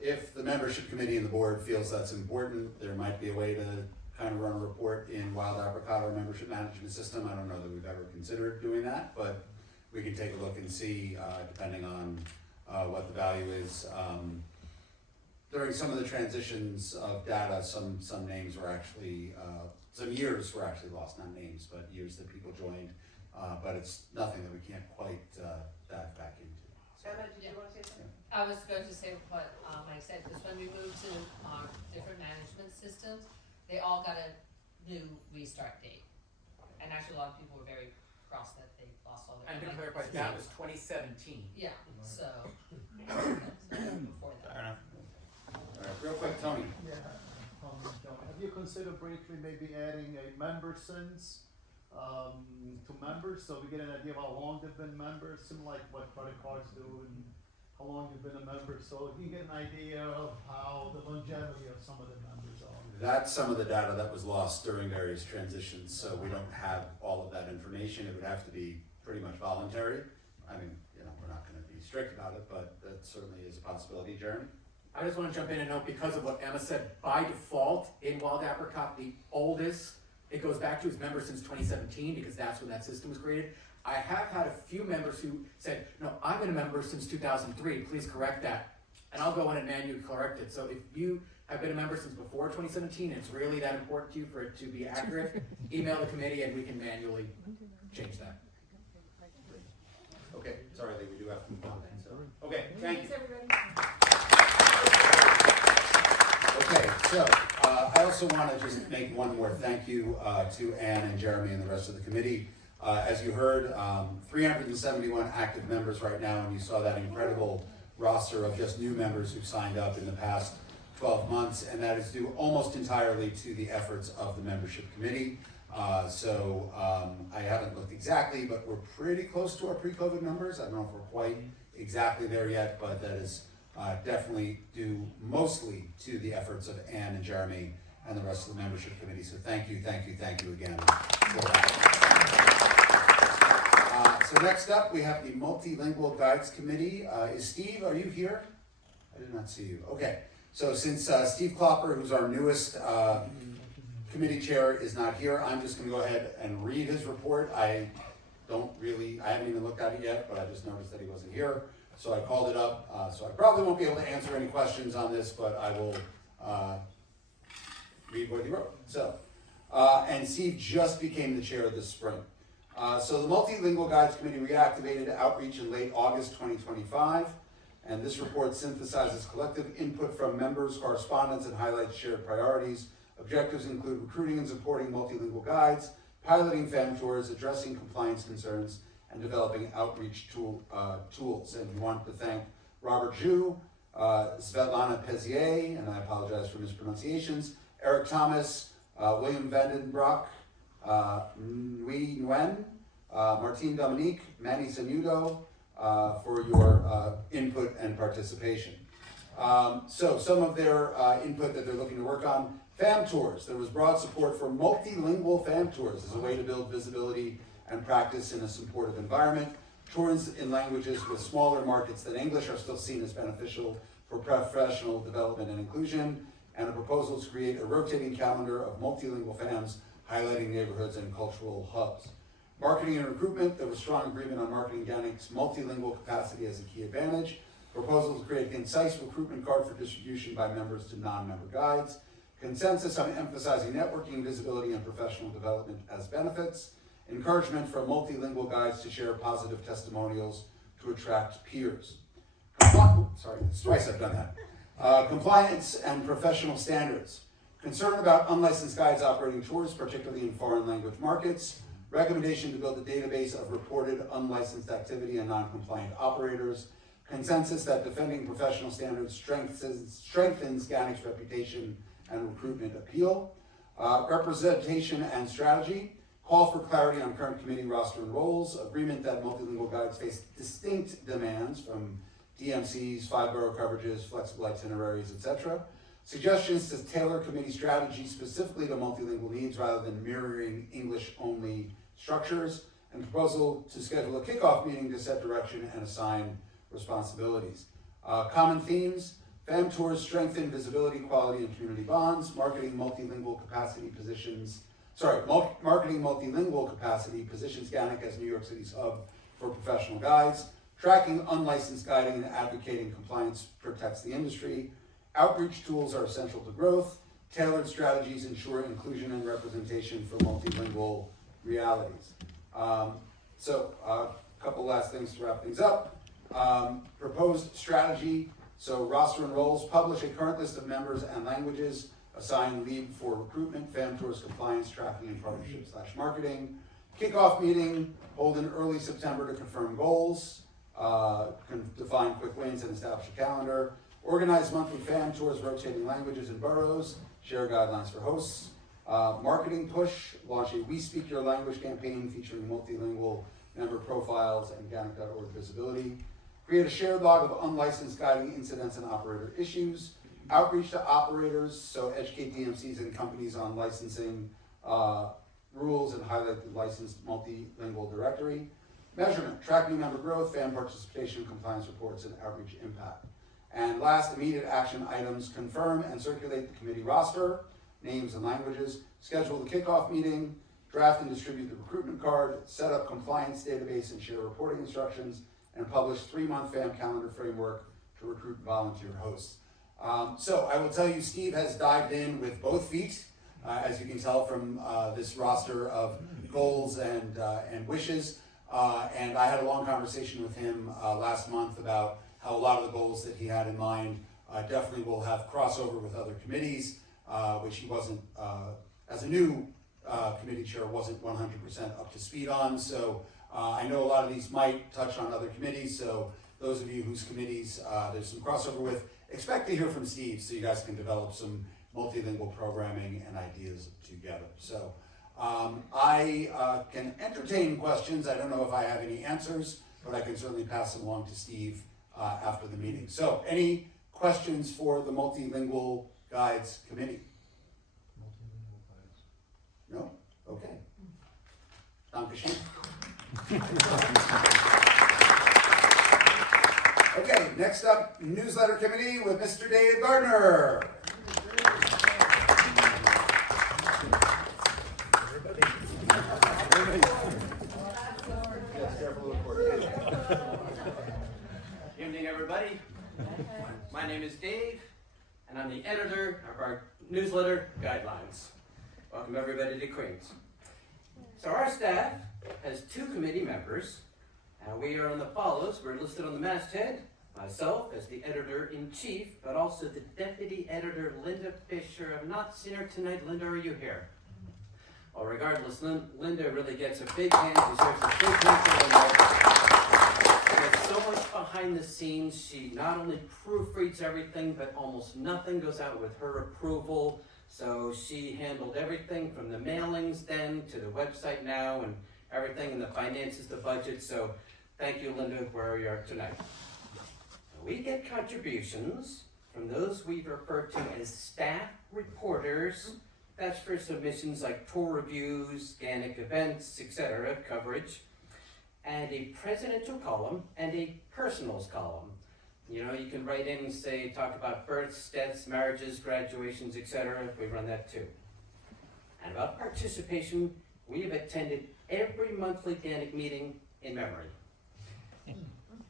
if the membership committee and the board feels that's important, there might be a way to kind of run a report in Wild Apricot or membership management system. I don't know that we've ever considered doing that, but we can take a look and see, depending on what the value is. During some of the transitions of data, some names were actually, some years were actually lost, not names, but years that people joined. But it's nothing that we can't quite dive back into. Emma, did you want to say something? I was going to say what Mike said, because when we moved to our different management systems, they all got a new restart date. And actually a lot of people were very cross that they lost all their. And to clarify, that was 2017. Yeah, so, before that. Fair enough. All right, real quick, Tony. Yeah, have you considered briefly maybe adding a member since to members, so we get an idea of how long they've been members, similar like what credit cards do and how long you've been a member, so you can get an idea of how the longevity of some of the members are. That's some of the data that was lost during various transitions, so we don't have all of that information. It would have to be pretty much voluntary. I mean, we're not going to be strict about it, but that certainly is a possibility. Jeremy? I just want to jump in and note, because of what Emma said, by default in Wild Apricot, the oldest it goes back to is members since 2017, because that's when that system was created. I have had a few members who said, no, I've been a member since 2003, please correct that. And I'll go in and manually correct it. So if you have been a member since before 2017, and it's really that important to you for it to be accurate, email the committee and we can manually change that. Okay, sorry, I think we do have to move on then. So. Okay, thank you. Thanks, everybody. Okay, so I also want to just make one more thank you to Ann and Jeremy and the rest of the committee. As you heard, 371 active members right now, and you saw that incredible roster of just new members who've signed up in the past 12 months, and that is due almost entirely to the efforts of the membership committee. I haven't looked exactly, but we're pretty close to our pre-COVID numbers. I don't know if we're quite exactly there yet, but that is definitely due mostly to the efforts of Ann and Jeremy and the rest of the membership committee. So thank you again for that. So next up, we have the Multilingual Guides Committee. Is Steve, are you here? I did not see you. Okay. So since Steve Klopper, who's our newest committee chair, is not here, I'm just going to go ahead and read his report. I haven't even looked at it yet, but I just noticed that he wasn't here. So I called it up. So I probably won't be able to answer any questions on this, but I will read what he wrote. So, and Steve just became the chair this spring. So the Multilingual Guides Committee reactivated outreach in late August 2025, and this report synthesizes collective input from members, correspondents, and highlights shared priorities. Objectives include recruiting and supporting multilingual guides, piloting fam tours, addressing compliance concerns, and developing outreach tools. And we want to thank Robert Zhu, Svetlana Pezier, and I apologize for mispronunciations, Eric Thomas, William Vandenbroek, Nguyen Nguyen, Martine Dominique, Manny Sanudo, for your input and participation. So some of their input that they're looking to work on: fam tours. There was broad support for multilingual fam tours as a way to build visibility and practice in a supportive environment. Tours in languages with smaller markets than English are still seen as beneficial for professional development and inclusion, and a proposal to create a rotating calendar of multilingual FAMs highlighting neighborhoods and cultural hubs. Marketing and recruitment, there was strong agreement on marketing GANYC's multilingual capacity as a key advantage. Proposal to create a concise recruitment card for distribution by members to non-member guides. Consensus on emphasizing networking, visibility, and professional development as benefits. Encouragement for multilingual guides to share positive testimonials to attract peers. Sorry, it's twice I've done that. Compliance and professional standards. Concern about unlicensed guides operating tours, particularly in foreign language markets. Recommendation to build a database of reported unlicensed activity and non-compliant operators. Consensus that defending professional standards strengthens GANYC's reputation and recruitment appeal. Representation and strategy. Call for clarity on current committee roster and roles. Agreement that multilingual guides face distinct demands from DMCs, 5-borough coverages, flexible itineraries, etc. Suggestions to tailor committee strategy specifically to multilingual needs rather than mirroring English-only structures. And proposal to schedule a kickoff meeting to set direction and assign responsibilities. Common themes: fam tours strengthen visibility, quality, and community bonds. Marketing multilingual capacity positions GANYC as New York City's hub for professional guides. Tracking unlicensed guiding and advocating compliance protects the industry. Outreach tools are essential to growth. Tailored strategies ensure inclusion and representation for multilingual realities. A couple last things to wrap things up. Proposed strategy. So roster and roles, publish a current list of members and languages, assign lead for recruitment, fam tours, compliance, tracking, and partnership / marketing. Kickoff meeting, hold in early September to confirm goals, define quick wins and establish a calendar. Organize monthly fam tours, rotating languages and boroughs, share guidelines for hosts. Marketing push, launch a We Speak Your Language campaign featuring multilingual member profiles and GANYC.org visibility. Create a shared log of unlicensed guiding incidents and operator issues. Outreach to operators, so educate DMCs and companies on licensing rules and highlight the licensed multilingual directory. Measurement, track new member growth, fan participation, compliance reports, and outreach impact. And last, immediate action items: confirm and circulate the committee roster, names and languages, schedule the kickoff meeting, draft and distribute the recruitment card, set up compliance database and share reporting instructions, and publish 3-month FAM calendar framework to recruit volunteer hosts. So I will tell you, Steve has dived in with both feet, as you can tell from this roster of goals and wishes. And I had a long conversation with him last month about how a lot of the goals that he had in mind definitely will have crossover with other committees, which he wasn't, as a new committee chair, wasn't 100% up to speed on. So I know a lot of these might touch on other committees, so those of you whose committees there's some crossover with, expect to hear from Steve so you guys can develop some multilingual programming and ideas together. So I can entertain questions. I don't know if I have any answers, but I can certainly pass them along to Steve after the meeting. So, any questions for the Multilingual Guides Committee? No? Okay. Dankeschön. Okay, next up, Newsletter Committee with Mr. Dave Gardner. Good evening, everybody. My name is Dave, and I'm the editor of our newsletter Guidelines. Welcome everybody to Queens. So our staff has 2 committee members. We are on the follows. We're listed on the masthead. Myself as the editor-in-chief, but also the deputy editor, Linda Fisher. I've not seen her tonight. Linda, are you here? Well, regardless, Linda really gets a big hand. Deserves a big hand for Linda. There's so much behind the scenes. She not only proofreads everything, but almost nothing goes out with her approval. So she handled everything from the mailings then to the website now and everything in the finances, the budget. So thank you, Linda, where you are tonight. We get contributions from those we refer to as staff reporters. That's for submissions like tour reviews, GANYC events, etc., coverage, and a presidential column and a personals column. You know, you can write in and say, talk about births, deaths, marriages, graduations, etc. We run that too. And about participation, we have attended every monthly GANYC meeting in memory.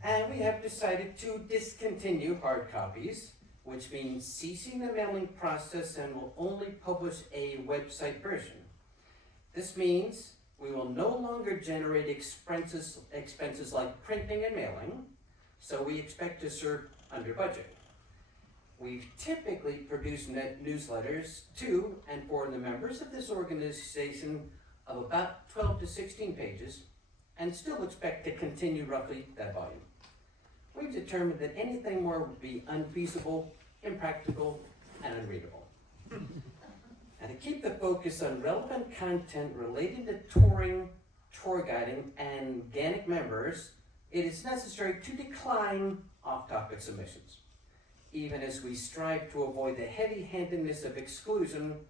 And we have decided to discontinue hard copies, which means ceasing the mailing process and will only publish a website version. This means we will no longer generate expenses like printing and mailing, so we expect to serve under budget. We've typically produced newsletters to and for the members of this organization of about 12 to 16 pages, and still expect to continue roughly that volume. We've determined that anything more would be unfeasible, impractical, and unreadable. And to keep the focus on relevant content related to touring, tour guiding, and GANYC members, it is necessary to decline off-topic submissions. Even as we strive to avoid the heavy-handedness of exclusion,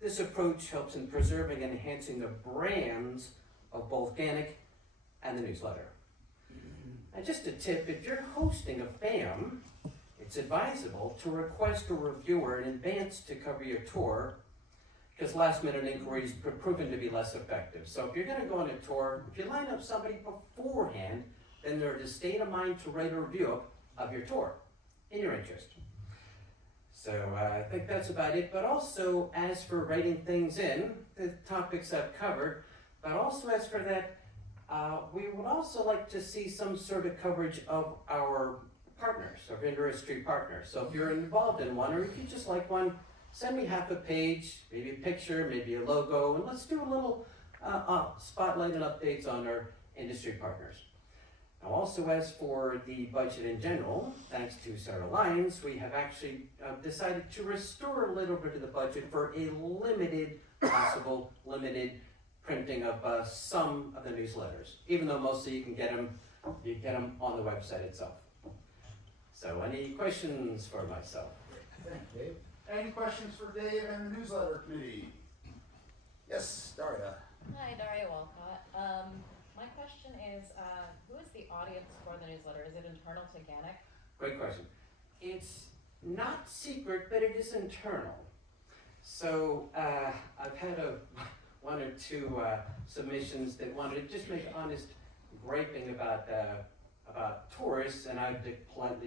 this approach helps in preserving and enhancing the brands of both GANYC and the newsletter. And just a tip, if you're hosting a FAM, it's advisable to request a reviewer in advance to cover your tour, because last-minute inquiries have proven to be less effective. So if you're going to go on a tour, if you line up somebody beforehand, then they're in a state of mind to write a review of your tour in your interest. So I think that's about it. But also, as for writing things in, the topics I've covered, but also as for that, we would also like to see some sort of coverage of our partners, our industry partners. So if you're involved in one, or if you just like one, send me half a page, maybe a picture, maybe a logo, and let's do a little spotlight and updates on our industry partners. Now also, as for the budget in general, thanks to Sarah Lyons, we have actually decided to restore a little bit of the budget for a possible limited printing of some of the newsletters, even though mostly you can get them on the website itself. So any questions for myself? Thank you, Dave. Any questions for Dave and the newsletter committee? Yes, Daria. Hi, Daria Walcott. My question is, who is the audience for the newsletter? Is it internal to GANYC? Great question. It's not secret, but it is internal. So I've had one or two submissions that wanted to just make honest griping about tourists, and I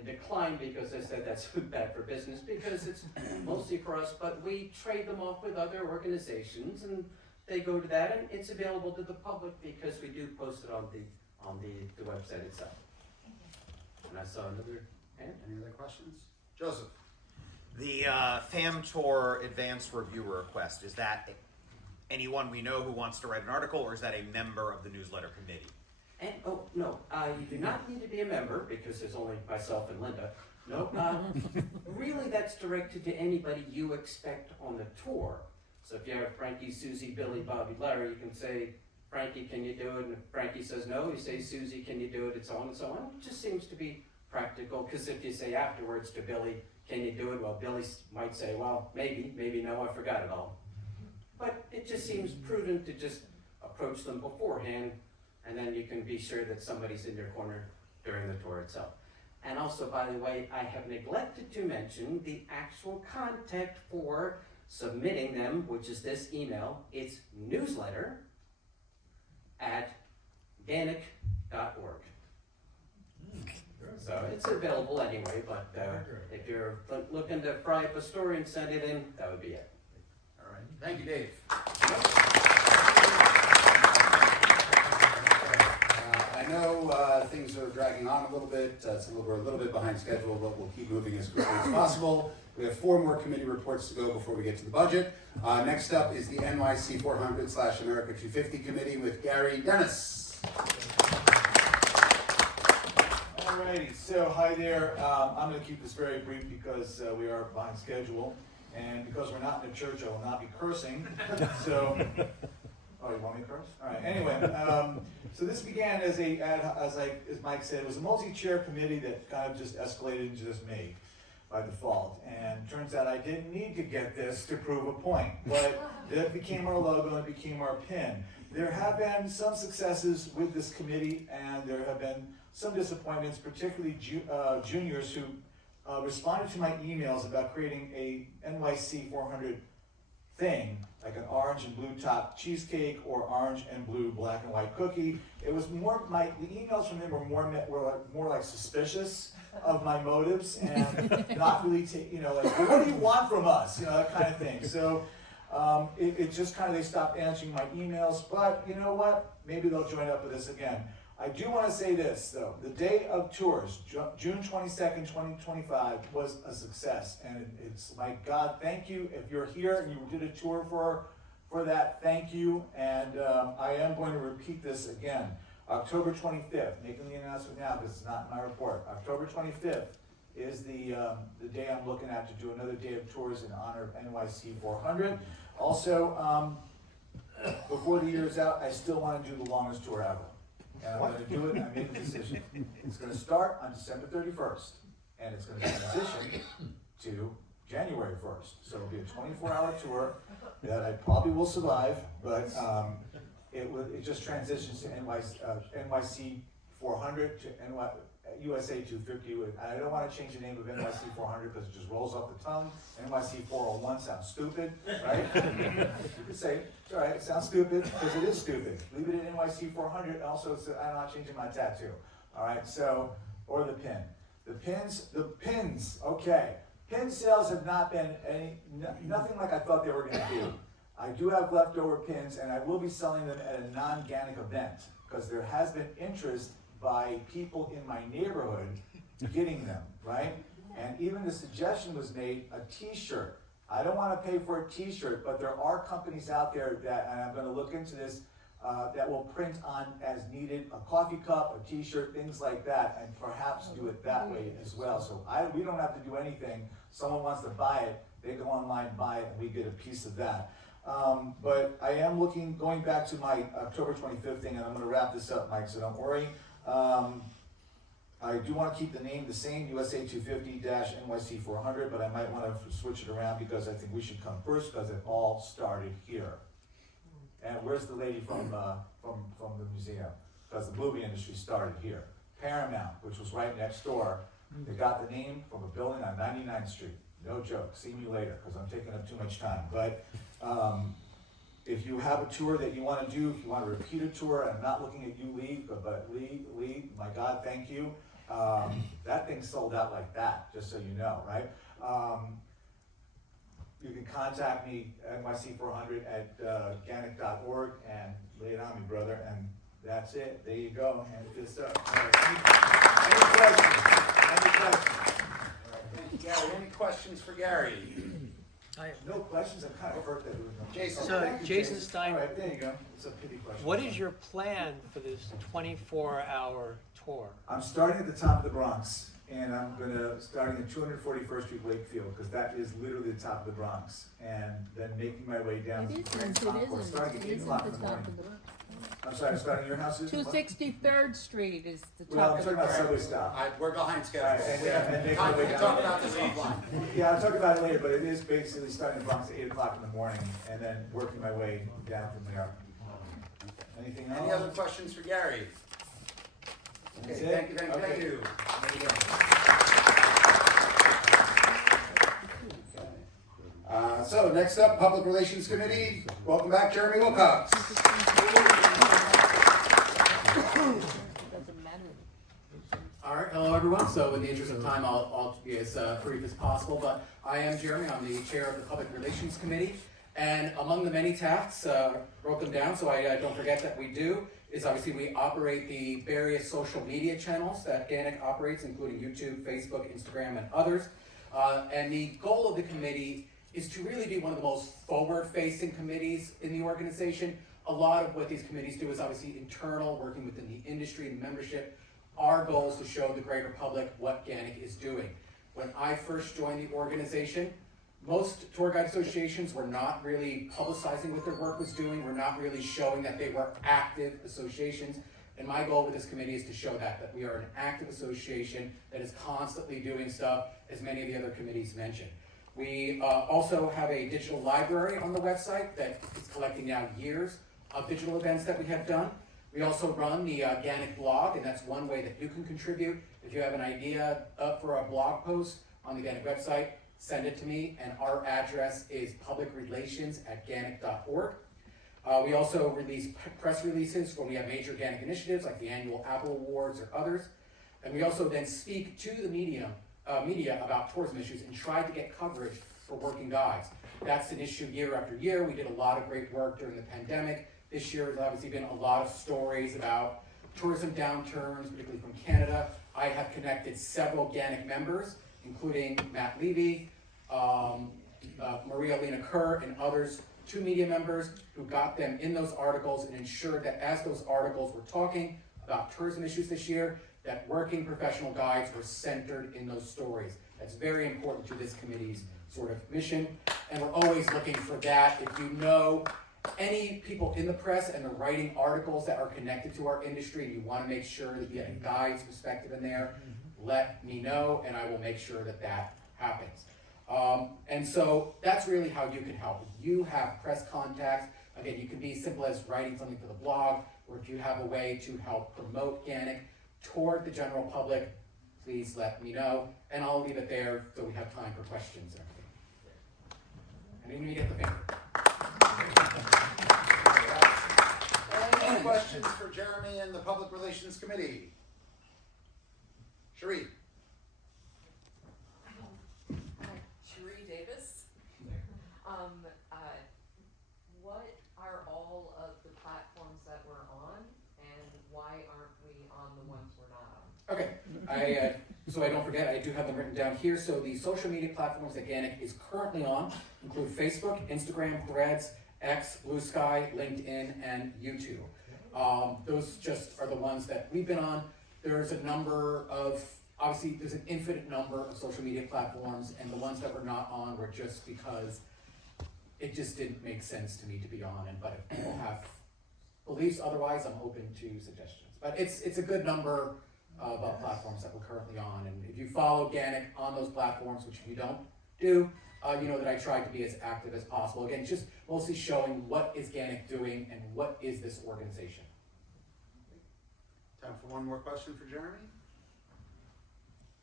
declined because I said that's bad for business, because it's mostly for us, but we trade them off with other organizations, and they go to that, and it's available to the public because we do post it on the website itself. And I saw another hand. Any other questions? Joseph. The FAM Tour Advanced Review Request, is that anyone we know who wants to write an article, or is that a member of the newsletter committee? And, oh, no, you do not need to be a member, because there's only myself and Linda. No, really that's directed to anybody you expect on the tour. So if you have Frankie, Susie, Billy, Bobby, Larry, you can say, Frankie, can you do it? And if Frankie says no, you say, Susie, can you do it? And so on and so on. It just seems to be practical, because if you say afterwards to Billy, can you do it? Well, Billy might say, well, maybe, maybe no, I forgot it all. But it just seems prudent to just approach them beforehand, and then you can be sure that somebody's in your corner during the tour itself. And also, by the way, I have neglected to mention the actual contact for submitting them, which is this email. It's newsletter@GANYC.org. So it's available anyway, but if you're looking to fry up a story and send it in, that would be it. All right. Thank you, Dave. I know things are dragging on a little bit. We're a little bit behind schedule, but we'll keep moving as quickly as possible. We have 4 more committee reports to go before we get to the budget. Next up is the NYC 400/America 250 committee with Gary Dennis. Alrighty, so hi there. I'm going to keep this very brief because we are behind schedule, and because we're not in a church, I will not be cursing. So, oh, you want me to curse? All right. Anyway, so this began as as Mike said, it was a multi-chair committee that kind of just escalated into just me by default. And turns out I didn't need to get this to prove a point, but that became our logo and it became our pin. There have been some successes with this committee, and there have been some disappointments, particularly juniors who responded to my emails about creating a NYC 400 thing, like an orange and blue top cheesecake or orange and blue black and white cookie. It was more, the emails from them were more like suspicious of my motives and not really, like, what do you want from us? That kind of thing. So it just kind of, they stopped answering my emails, but you know what? Maybe they'll join up with us again. I do want to say this, though. The day of tours, June 22nd, 2025, was a success. And it's, my God, thank you. If you're here and you did a tour for that, thank you. And I am going to repeat this again. October 25th, making the announcement now because it's not in my report. October 25th is the day I'm looking at to do another day of tours in honor of NYC 400. Also, before the year's out, I still want to do the longest tour ever. And I'm going to do it, and I made the decision. It's going to start on December 31st, and it's going to transition to January 1st. So it'll be a 24-hour tour that I probably will survive, but it just transitions to NYC 400 to USA 250. I don't want to change the name of NYC 400 because it just rolls off the tongue. NYC 401 sounds stupid, right? You could say, it's all right, it sounds stupid because it is stupid. Leave it at NYC 400. Also, I'm not changing my tattoo. All right, so, or the pin. The pins, okay. Pin sales have not been nothing like I thought they were going to be. I do have leftover pins, and I will be selling them at a non-GANYC event because there has been interest by people in my neighborhood getting them, right? And even the suggestion was made, a t-shirt. I don't want to pay for a t-shirt, but there are companies out there that, and I'm going to look into this, that will print on as needed, a coffee cup, a t-shirt, things like that, and perhaps do it that way as well. So we don't have to do anything. Someone wants to buy it, they go online, buy it, and we get a piece of that. But I am going back to my October 25th thing, and I'm going to wrap this up, Mike, so don't worry. I do want to keep the name the same, USA 250-NYC 400, but I might want to switch it around because I think we should come first because it all started here. And where's the lady from the museum? Because the movie industry started here. Paramount, which was right next door, they got the name from a building on 99th Street. No joke. See me later because I'm taking up too much time. But if you have a tour that you want to do, if you want to repeat a tour, I'm not looking at you, Lee, but Lee, my God, thank you. That thing sold out like that, just so you know, right? You can contact me at NYC400 at GANYC.org and lay it on me, brother, and that's it. There you go. And just any questions? Any questions? Thank you, Gary. Any questions for Gary? I have no questions. I'm kind of hurt that there was no Jason. So, thank you, Jason Stein, all right, there you go. It's a pity question. what is your plan for this 24-hour tour? I'm starting at the top of the Bronx and I'm gonna, starting at 241st Street, Wakefield, because that is literally the top of the Bronx, and then making my way down to Grand Concourse, starting at 8 o'clock in the morning. I'm sorry, starting at your house, Susan? 263rd Street is the top Well, I'm of the talking about Bronx. subway stop. We're behind schedule. Alright, and then making my way down. Talk about this offline. Yeah, I'll talk about it later, but it is basically starting in Bronx at 8 o'clock in the morning, and then working my way down from there. Anything else? Any other questions for Gary? That's Okay, it? thank you, thank you, thank Okay. you. So next up, Public Relations Committee. Welcome back, Jeremy Wilcox. All right, hello everyone. So in the interest of time, I'll be as brief as possible, but I am Jeremy. I'm the chair of the Public Relations Committee. And among the many tasks, wrote them down so I don't forget that we do, is obviously we operate the various social media channels that GANYC operates, including YouTube, Facebook, Instagram, and others. And the goal of the committee is to really be one of the most forward-facing committees in the organization. A lot of what these committees do is obviously internal, working within the industry and membership. Our goal is to show the greater public what GANYC is doing. When I first joined the organization, most tour guide associations were not really publicizing what their work was doing, were not really showing that they were active associations. And my goal with this committee is to show that we are an active association that is constantly doing stuff, as many of the other committees mentioned. We also have a digital library on the website that is collecting now years of digital events that we have done. We also run the GANYC blog, and that's one way that you can contribute. If you have an idea for a blog post on the GANYC website, send it to me, and our address is publicrelations@ganyc.org. We also release press releases when we have major GANYC initiatives, like the annual Apple Awards or others. And we also then speak to the media about tourism issues and try to get coverage for working guides. That's an issue year after year. We did a lot of great work during the pandemic. This year has obviously been a lot of stories about tourism downturns, particularly from Canada. I have connected several GANYC members, including Matt Levy, Maria Lena Kerr, and others, to media members who got them in those articles and ensured that as those articles were talking about tourism issues this year, that working professional guides were centered in those stories. That's very important to this committee's sort of mission, and we're always looking for that. If you know any people in the press and are writing articles that are connected to our industry and you want to make sure that you get a guide's perspective in there, let me know and I will make sure that that happens. And so that's really how you can help. If you have press contacts, again, you can be as simple as writing something for the blog, or if you have a way to help promote GANYC toward the general public, please let me know, and I'll leave it there so we have time for questions and everything. And then you get the finger. Any questions for Jeremy and the Public Relations Committee? Cherie. Cherie Davis. What are all of the platforms that we're on, and why aren't we on the ones we're not on? Okay, so I don't forget, I do have them written down here. So the social media platforms that GANYC is currently on include Facebook, Instagram, Threads, X, Blue Sky, LinkedIn, and YouTube. Those just are the ones that we've been on. There's a number of, obviously there's an infinite number of social media platforms, and the ones that we're not on were just because it just didn't make sense to me to be on. But if people have beliefs otherwise, I'm open to suggestions. But it's a good number of platforms that we're currently on, and if you follow GANYC on those platforms, which if you don't do, you know that I try to be as active as possible. Again, just mostly showing what is GANYC doing and what is this organization. Time for one more question for Jeremy.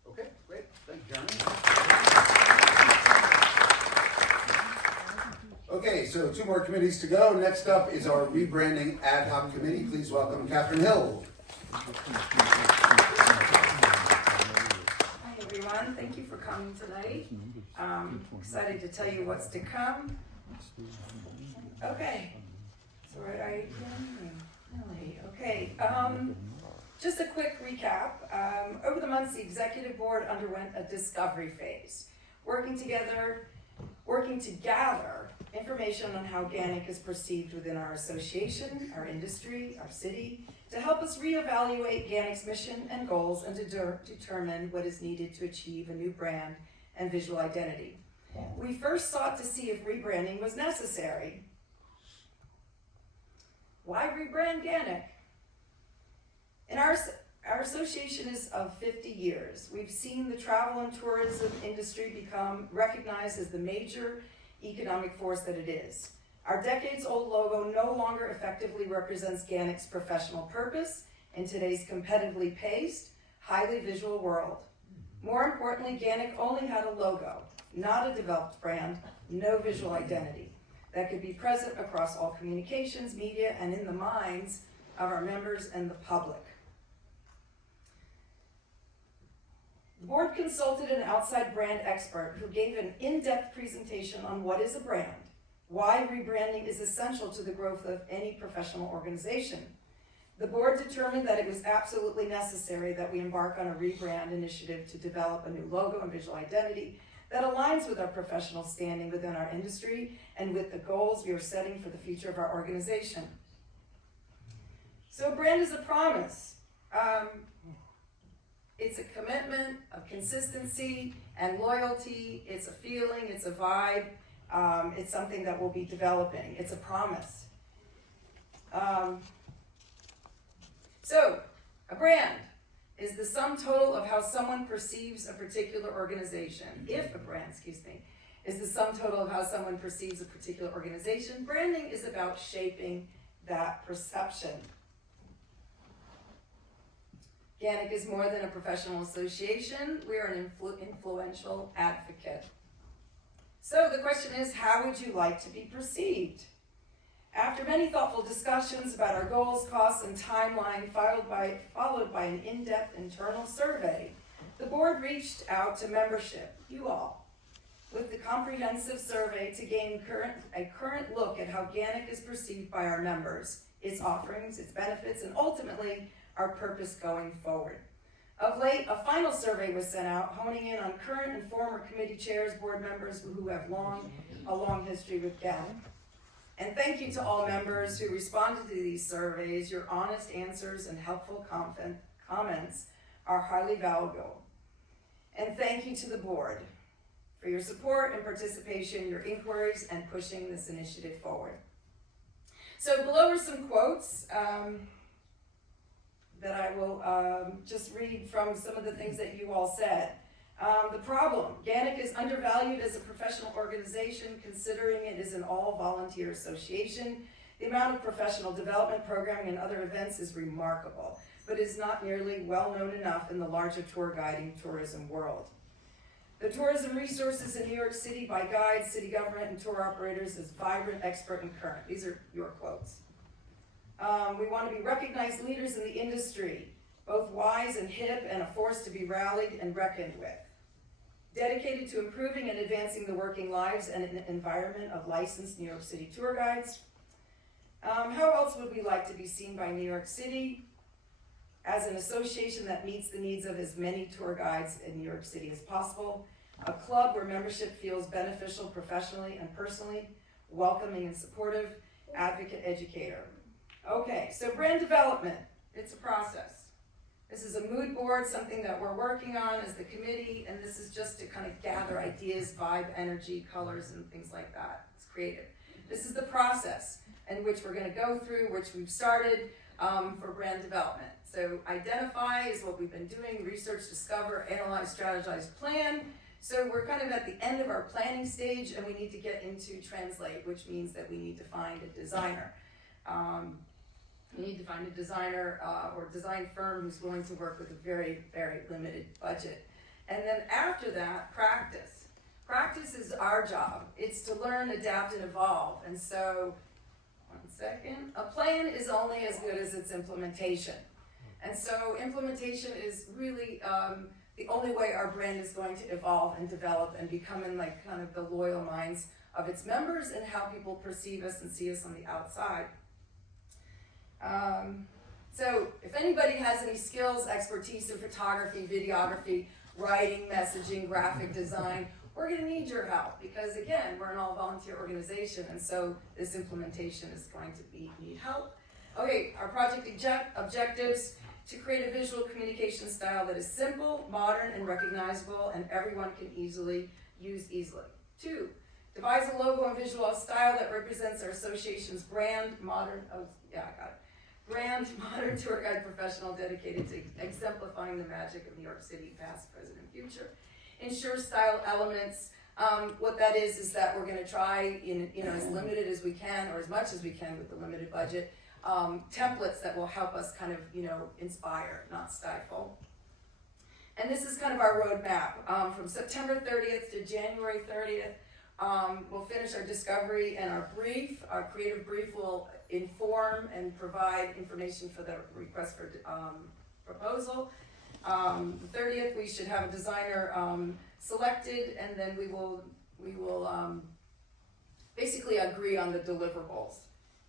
Okay, great. Thank you, Jeremy. Okay, so 2 more committees to go. Next up is our rebranding ad hoc committee. Please welcome Catherine Hill. Hi everyone, thank you for coming tonight. Excited to tell you what's to come. Okay, so where are you again? Okay, just a quick recap. Over the months, the executive board underwent a discovery phase, working to gather information on how GANYC is perceived within our association, our industry, our city, to help us reevaluate GANYC's mission and goals and to determine what is needed to achieve a new brand and visual identity. We first sought to see if rebranding was necessary. Why rebrand GANYC? In our association is of 50 years. We've seen the travel and tourism industry become recognized as the major economic force that it is. Our decades-old logo no longer effectively represents GANYC's professional purpose in today's competitively paced, highly visual world. More importantly, GANYC only had a logo, not a developed brand, no visual identity that could be present across all communications, media, and in the minds of our members and the public. The board consulted an outside brand expert who gave an in-depth presentation on what is a brand, why rebranding is essential to the growth of any professional organization. The board determined that it was absolutely necessary that we embark on a rebrand initiative to develop a new logo and visual identity that aligns with our professional standing within our industry and with the goals we are setting for the future of our organization. So a brand is a promise. It's a commitment of consistency and loyalty. It's a feeling, it's a vibe. It's something that we'll be developing. It's a promise. So, a brand is the sum total of how someone perceives a particular organization. If a brand, is the sum total of how someone perceives a particular organization, branding is about shaping that perception. GANYC is more than a professional association. We are an influential advocate. So the question is, how would you like to be perceived? After many thoughtful discussions about our goals, costs, and timeline, followed by an in-depth internal survey, the board reached out to membership, you all, with the comprehensive survey to gain a current look at how GANYC is perceived by our members, its offerings, its benefits, and ultimately our purpose going forward. Of late, a final survey was sent out, honing in on current and former committee chairs, board members who have a long history with GANYC. And thank you to all members who responded to these surveys. Your honest answers and helpful comments are highly valuable. And thank you to the board for your support and participation, your inquiries, and pushing this initiative forward. So below are some quotes that I will just read from some of the things that you all said. The problem, GANYC is undervalued as a professional organization considering it is an all-volunteer association. The amount of professional development, programming, and other events is remarkable, but is not nearly well known enough in the larger tour guiding tourism world. The tourism resources in New York City by guides, city government, and tour operators is vibrant, expert, and current. These are your quotes. We want to be recognized leaders in the industry, both wise and hip, and a force to be rallied and reckoned with. Dedicated to improving and advancing the working lives and an environment of licensed New York City tour guides. How else would we like to be seen by New York City? As an association that meets the needs of as many tour guides in New York City as possible. A club where membership feels beneficial professionally and personally, welcoming and supportive, advocate, educator. Okay, so brand development, it's a process. This is a mood board, something that we're working on as the committee, and this is just to kind of gather ideas, vibe, energy, colors, and things like that. It's creative. This is the process in which we're going to go through, which we've started for brand development. So identify is what we've been doing, research, discover, analyze, strategize, plan. So we're kind of at the end of our planning stage, and we need to get into translate, which means that we need to find a designer. We need to find a designer or design firm who's willing to work with a very, very limited budget. And then after that, practice. Practice is our job. It's to learn, adapt, and evolve. And so, one second, a plan is only as good as its implementation. And so implementation is really the only way our brand is going to evolve and develop and become in like kind of the loyal minds of its members and how people perceive us and see us on the outside. So if anybody has any skills, expertise in photography, videography, writing, messaging, graphic design, we're gonna need your help, because again, we're an all-volunteer organization, and so this implementation is going to need help. Okay, our project objectives: to create a visual communication style that is simple, modern, and recognizable, and everyone can use easily. 2, devise a logo and visual style that represents our association's brand, modern tour guide professional dedicated to exemplifying the magic of New York City, past, present, and future. Ensure style elements. What that is that we're going to try, as limited as we can, or as much as we can with the limited budget, templates that will help us kind of, inspire, not stifle. And this is kind of our roadmap. From September 30th to January 30th, we'll finish our discovery and our brief. Our creative brief will inform and provide information for the request for proposal. The 30th, we should have a designer selected, and then we will basically agree on the deliverables.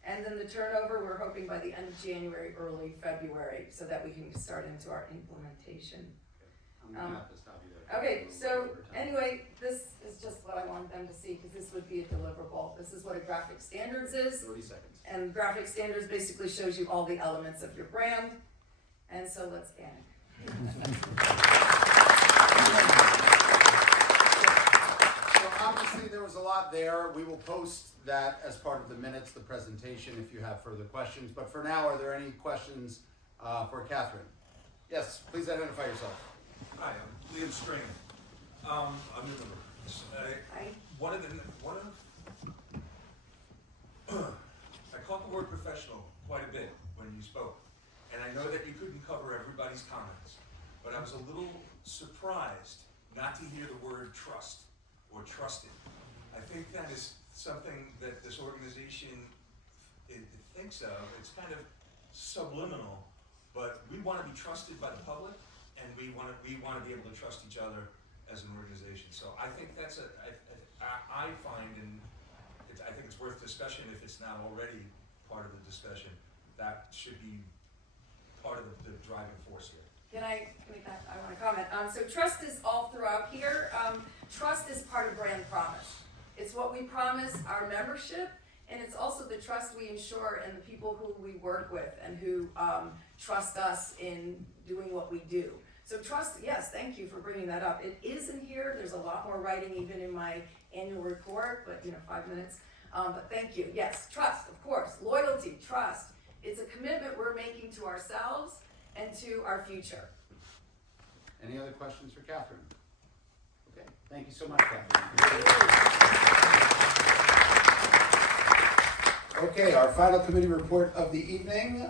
And then the turnover, we're hoping by the end of January, early February, so that we can start into our implementation. I'm gonna have to stop you there. Okay, so anyway, this is just what I wanted them to see, because this would be a deliverable. This is what a graphic standards is. 30 seconds. And graphic standards basically shows you all the elements of your brand. And so let's end. So obviously there was a lot there. We will post that as part of the minutes, the presentation, if you have further questions. But for now, are there any questions for Catherine? Yes, please identify yourself. Hi, I'm Liam String. I'm in the I caught the word professional quite a bit when you spoke, and I know that you couldn't cover everybody's comments, but I was a little surprised not to hear the word trust or trusted. I think that is something that this organization thinks of. It's kind of subliminal, but we want to be trusted by the public, and we want to be able to trust each other as an organization. So I think that's I find, and I think it's worth discussion if it's not already part of the discussion. That should be part of the driving force here. I want to comment. So trust is all throughout here. Trust is part of brand promise. It's what we promise our membership, and it's also the trust we ensure in the people who we work with and who trust us in doing what we do. So trust, yes, thank you for bringing that up. It is in here. There's a lot more writing even in my annual report, but 5 minutes. But thank you. Yes, trust, of course. Loyalty, trust. It's a commitment we're making to ourselves and to our future. Any other questions for Catherine? Okay, thank you so much, Catherine. Okay, our final committee report of the evening.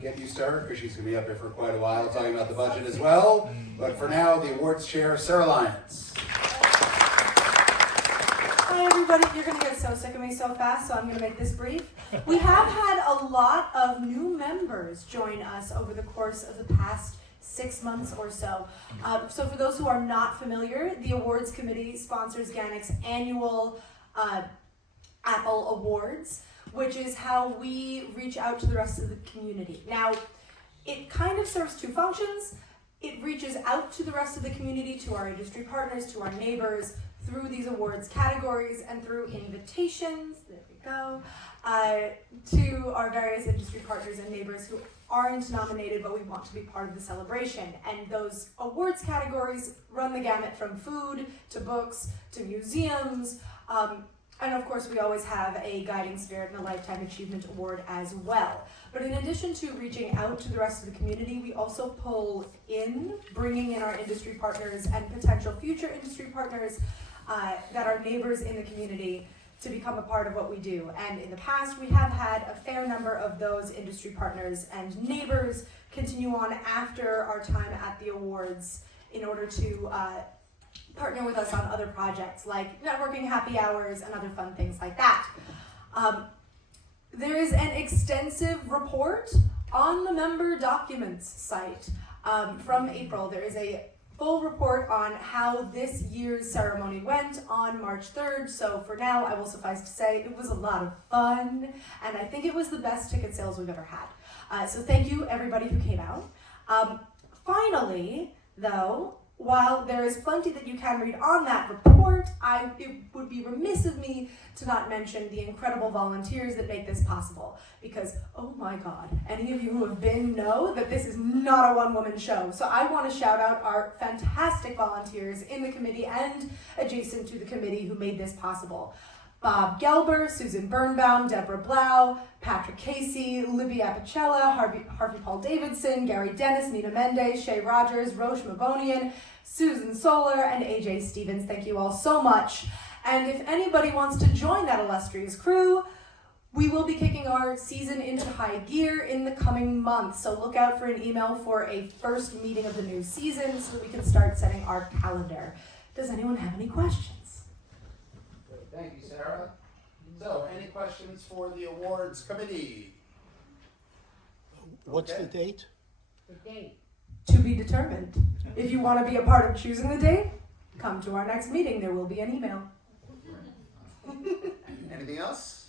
Get used to her, because she's going to be up here for quite a while talking about the budget as well. But for now, the awards chair, Sarah Lyons. Hi everybody, you're going to get so sick of me so fast, so I'm going to make this brief. We have had a lot of new members join us over the course of the past 6 months or so. So for those who are not familiar, the awards committee sponsors GANYC's annual Apple Awards, which is how we reach out to the rest of the community. Now, it kind of serves two functions. It reaches out to the rest of the community, to our industry partners, to our neighbors, through these awards categories and through invitations, there we go, to our various industry partners and neighbors who aren't nominated, but we want to be part of the celebration. And those awards categories run the gamut from food to books to museums, and of course we always have a Guiding Spirit and a Lifetime Achievement Award as well. But in addition to reaching out to the rest of the community, we also pull in, bringing in our industry partners and potential future industry partners that are neighbors in the community to become a part of what we do. And in the past, we have had a fair number of those industry partners and neighbors continue on after our time at the awards in order to partner with us on other projects like networking happy hours and other fun things like that. There is an extensive report on the member documents site from April. There is a full report on how this year's ceremony went on March 3rd. So for now, I will suffice to say it was a lot of fun, and I think it was the best ticket sales we've ever had. So thank you everybody who came out. Finally, though, While there is plenty that you can read on that report, it would be remiss of me to not mention the incredible volunteers that make this possible. Because, oh my God, any of you who have been know that this is not a one-woman show. So I want to shout out our fantastic volunteers in the committee and adjacent to the committee who made this possible. Bob Gelber, Susan Birnbaum, Deborah Blau, Patrick Casey, Libby Apicella, Harvey Paul Davidson, Gary Dennis, Nina Mendez, Shay Rogers, Roche Mavonian, Susan Solar, and AJ Stevens. Thank you all so much. And if anybody wants to join that illustrious crew, we will be kicking our season into high gear in the coming months. So look out for an email for a first meeting of the new season so that we can start setting our calendar. Does anyone have any questions? Thank you, Sarah. So, any questions for the awards committee? What's Okay. the date? The date. To be determined. If you want to be a part of choosing the date, come to our next meeting. There will be an email. Anything else?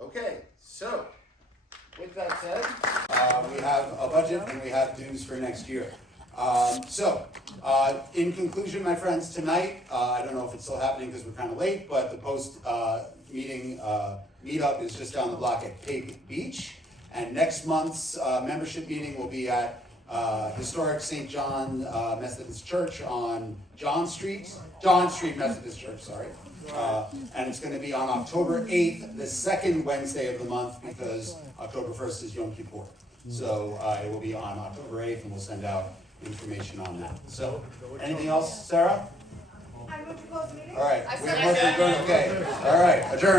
Okay, so with that said, we have a budget and we have dues for next year. In conclusion, my friends, tonight, I don't know if it's still happening because we're kind of late, but the post-meeting meetup is just down the block at Pig Beach. And next month's membership meeting will be at historic St. John Methodist Church on John Street Methodist Church, sorry. And it's going to be on October 8th, the second Wednesday of the month, because October 1st is Yom Kippur. So it will be on October 8th, and we'll send out information on that. So, anything else, Sarah? I move to close the meeting. All right, we have motion to adjourn. Okay. All right, adjourn.